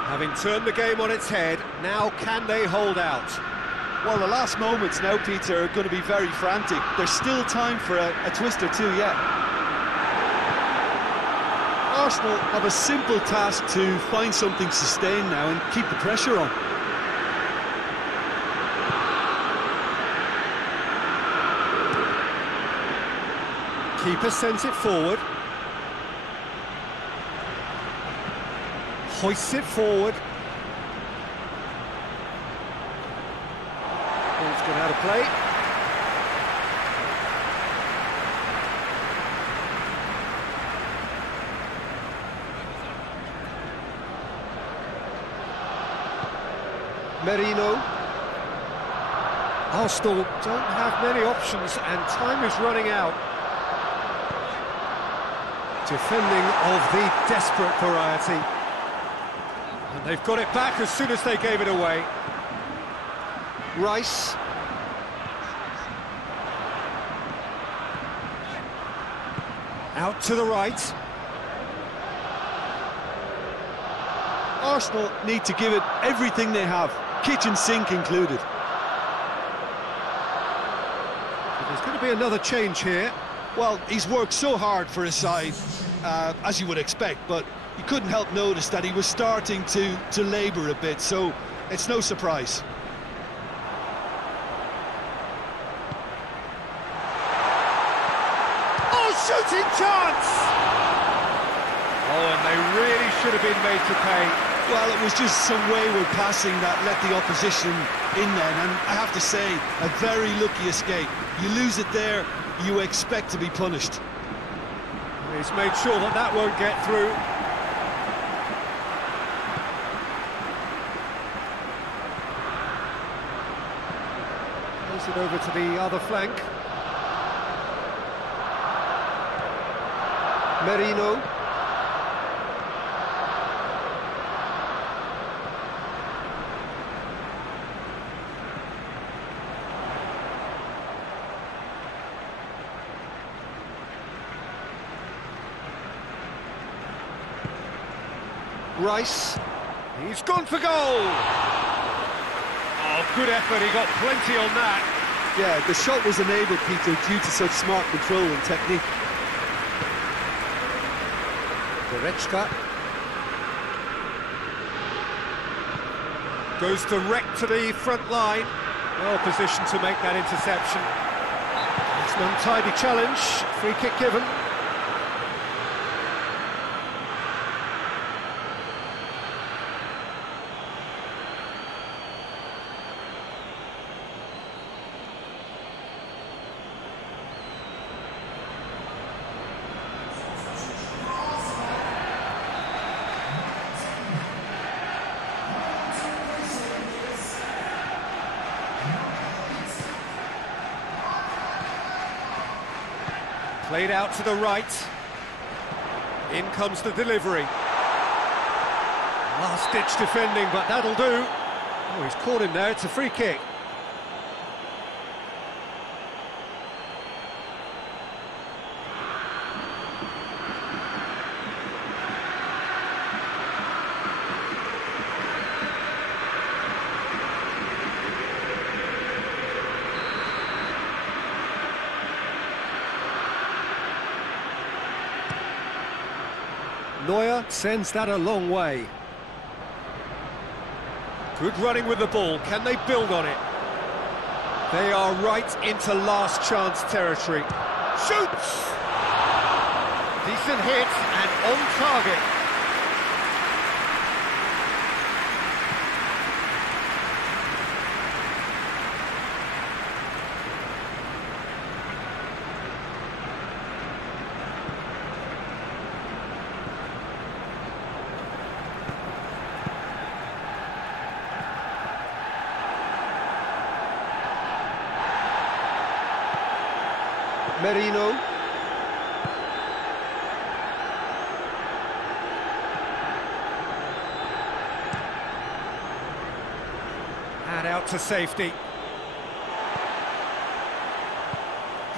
Having turned the game on its head, now can they hold out? Well, the last moments now, Peter, are going to be very frantic. There's still time for a twist or two yet. Arsenal have a simple task to find something sustained now and keep the pressure on. Keeper sends it forward. Hoists it forward. Ball's gone out of play. Merino. Arsenal don't have many options and time is running out. Defending of the desperate variety. And they've got it back as soon as they gave it away. Rice. Out to the right. Arsenal need to give it everything they have, kitchen sink included. There's going to be another change here. Well, he's worked so hard for his side, as you would expect, but you couldn't help notice that he was starting to labour a bit, so it's no surprise. Oh, shooting chance! Oh, and they really should have been made to pay. Well, it was just some wayward passing that let the opposition in then, and I have to say, a very lucky escape. You lose it there, you expect to be punished. He's made sure that that won't get through. It over to the other flank. Merino. Rice. He's gone for goal. Oh, good effort, he got plenty on that. Yeah, the shot was enabled, Peter, due to such smart control and technique. Goretzka. Goes direct to the front line. Well positioned to make that interception. It's an untidy challenge. Free kick given. Played out to the right. In comes the delivery. Last-ditch defending, but that'll do. Oh, he's caught him there. It's a free kick. Neuer sends that a long way. Good running with the ball. Can they build on it? They are right into last chance territory. Shoots! Decent hit and on target. Merino. And out to safety.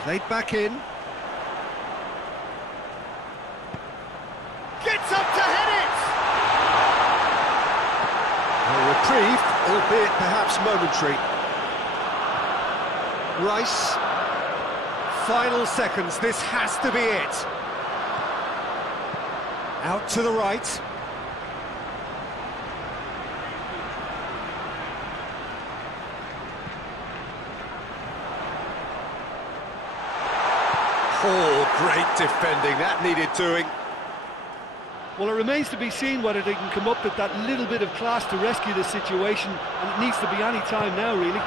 Played back in. Gets up to head it! A reprieve, albeit perhaps momentary. Rice. Final seconds, this has to be it. Out to the right. Oh, great defending, that needed doing. Well, it remains to be seen whether they can come up with that little bit of class to rescue the situation, and it needs to be any time now, really.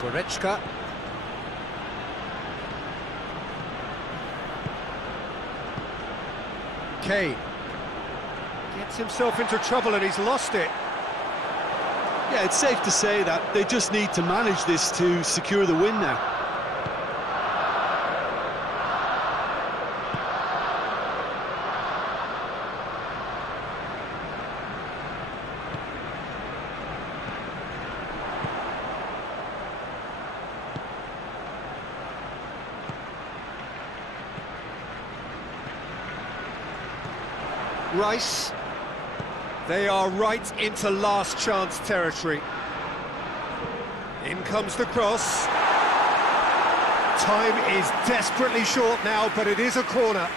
Goretzka. Kane. Gets himself into trouble and he's lost it. Yeah, it's safe to say that they just need to manage this to secure the win now. Rice. They are right into last chance territory. In comes the cross. Time is desperately short now, but it is a corner.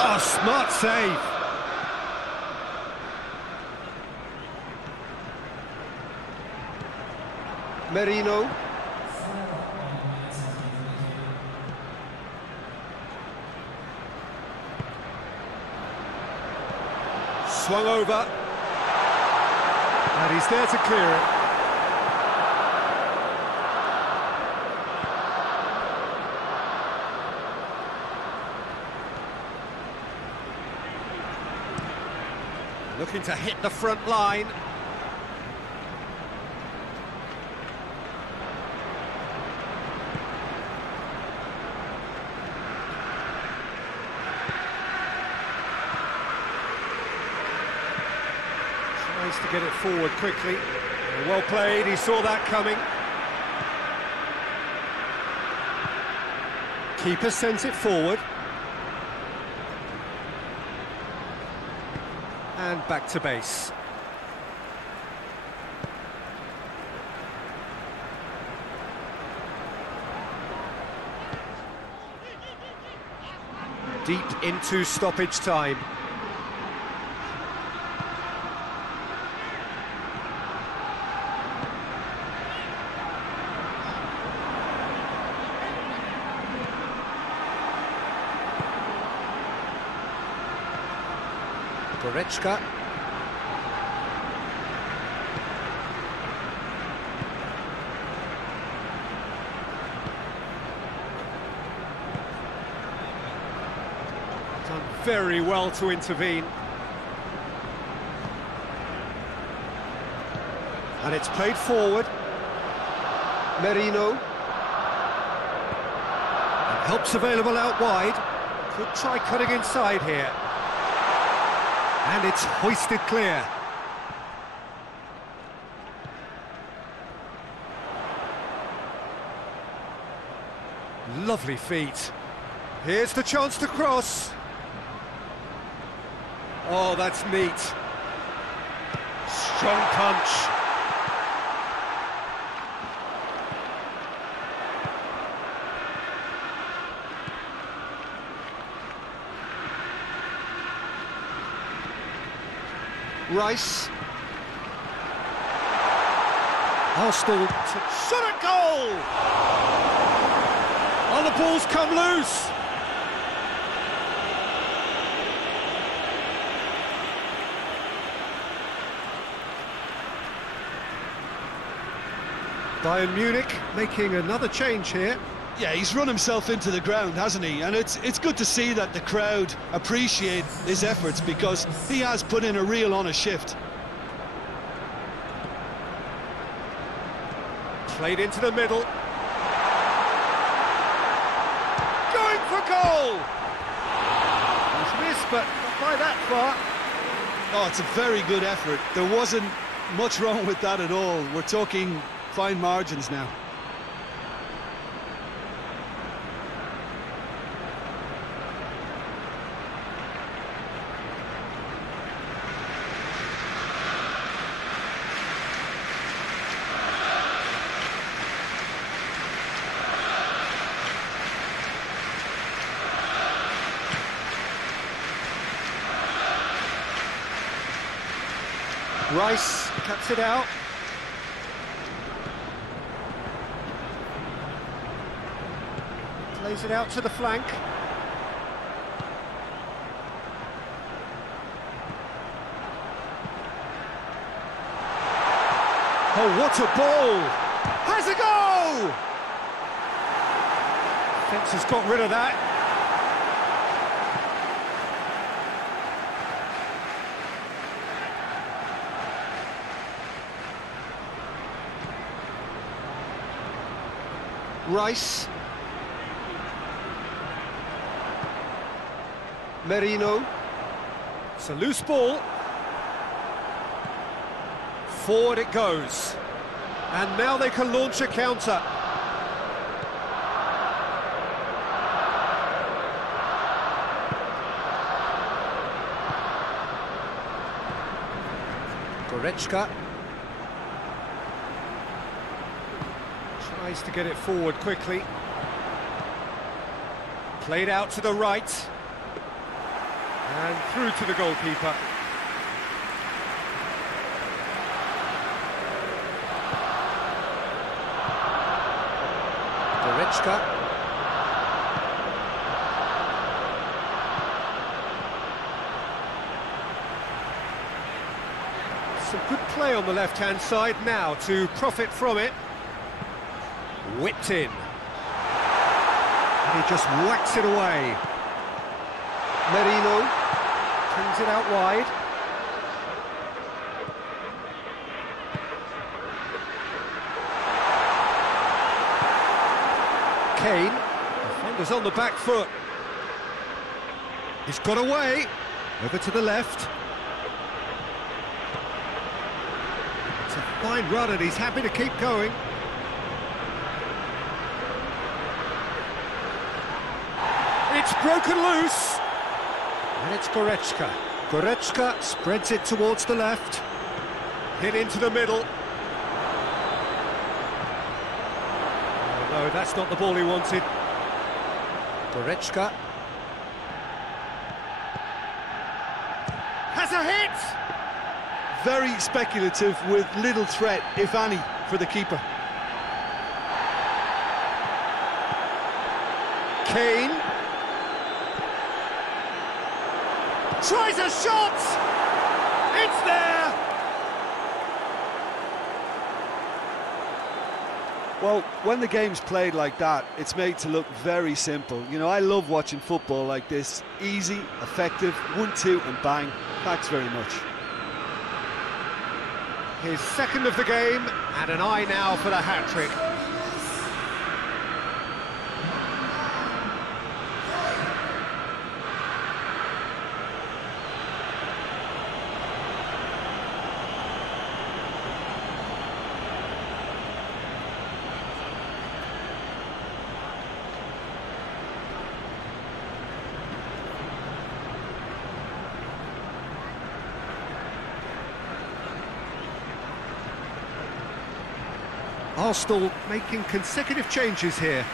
Oh, smart save. Merino. Swung over, and he's there to clear it. Looking to hit the front line. To get it forward quickly. Well played, he saw that coming. Keeper sends it forward. And back to base. Deep into stoppage time. Goretzka. Done very well to intervene. And it's played forward. Merino. And help's available out wide. Could try cutting inside here. And it's hoisted clear. Lovely feet. Here's the chance to cross. Oh, that's neat. Strong punch. Rice. Arsenal shot at goal! Oh, the ball's come loose! Bayern Munich making another change here. Yeah, he's run himself into the ground, hasn't he? And it's good to see that the crowd appreciate his efforts, because he has put in a real honest shift. Played into the middle. Going for goal! He's missed, but not by that far. Oh, it's a very good effort. There wasn't much wrong with that at all. We're talking fine margins now. Rice cuts it out. Plays it out to the flank. Oh, what a ball! Has a goal! Fence has got rid of that. Rice. Merino. It's a loose ball. Forward it goes. And now they can launch a counter. Goretzka. Tries to get it forward quickly. Played out to the right. And through to the goalkeeper. Goretzka. Some good play on the left-hand side now to profit from it. Whipped in. And he just whacks it away. Merino brings it out wide. Kane, defender's on the back foot. He's got away. Over to the left. It's a fine run and he's happy to keep going. It's broken loose. And it's Goretzka. Goretzka spreads it towards the left. Hit into the middle. Oh, no, that's not the ball he wanted. Goretzka. Has a hit! Very speculative with little threat, if any, for the keeper. Kane. Tries a shot! It's there! Well, when the game's played like that, it's made to look very simple. You know, I love watching football like this. Easy, effective, 1-2 and bang. Thanks very much. His second of the game, and an eye now for the hat-trick. Arsenal making consecutive changes here.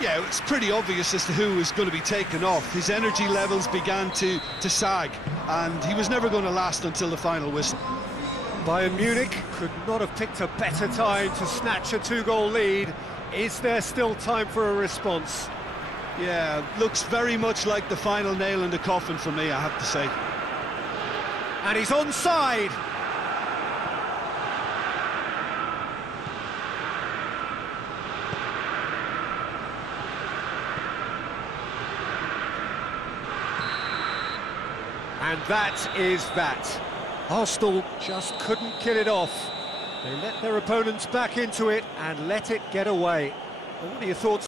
Yeah, it's pretty obvious as to who was going to be taken off. His energy levels began to sag, and he was never going to last until the final whistle. Bayern Munich could not have picked a better time to snatch a two-goal lead. Is there still time for a response? Yeah, looks very much like the final nail in the coffin for me, I have to say. And he's onside. And that is that. Arsenal just couldn't kill it off. They let their opponents back into it and let it get away. What are your thoughts?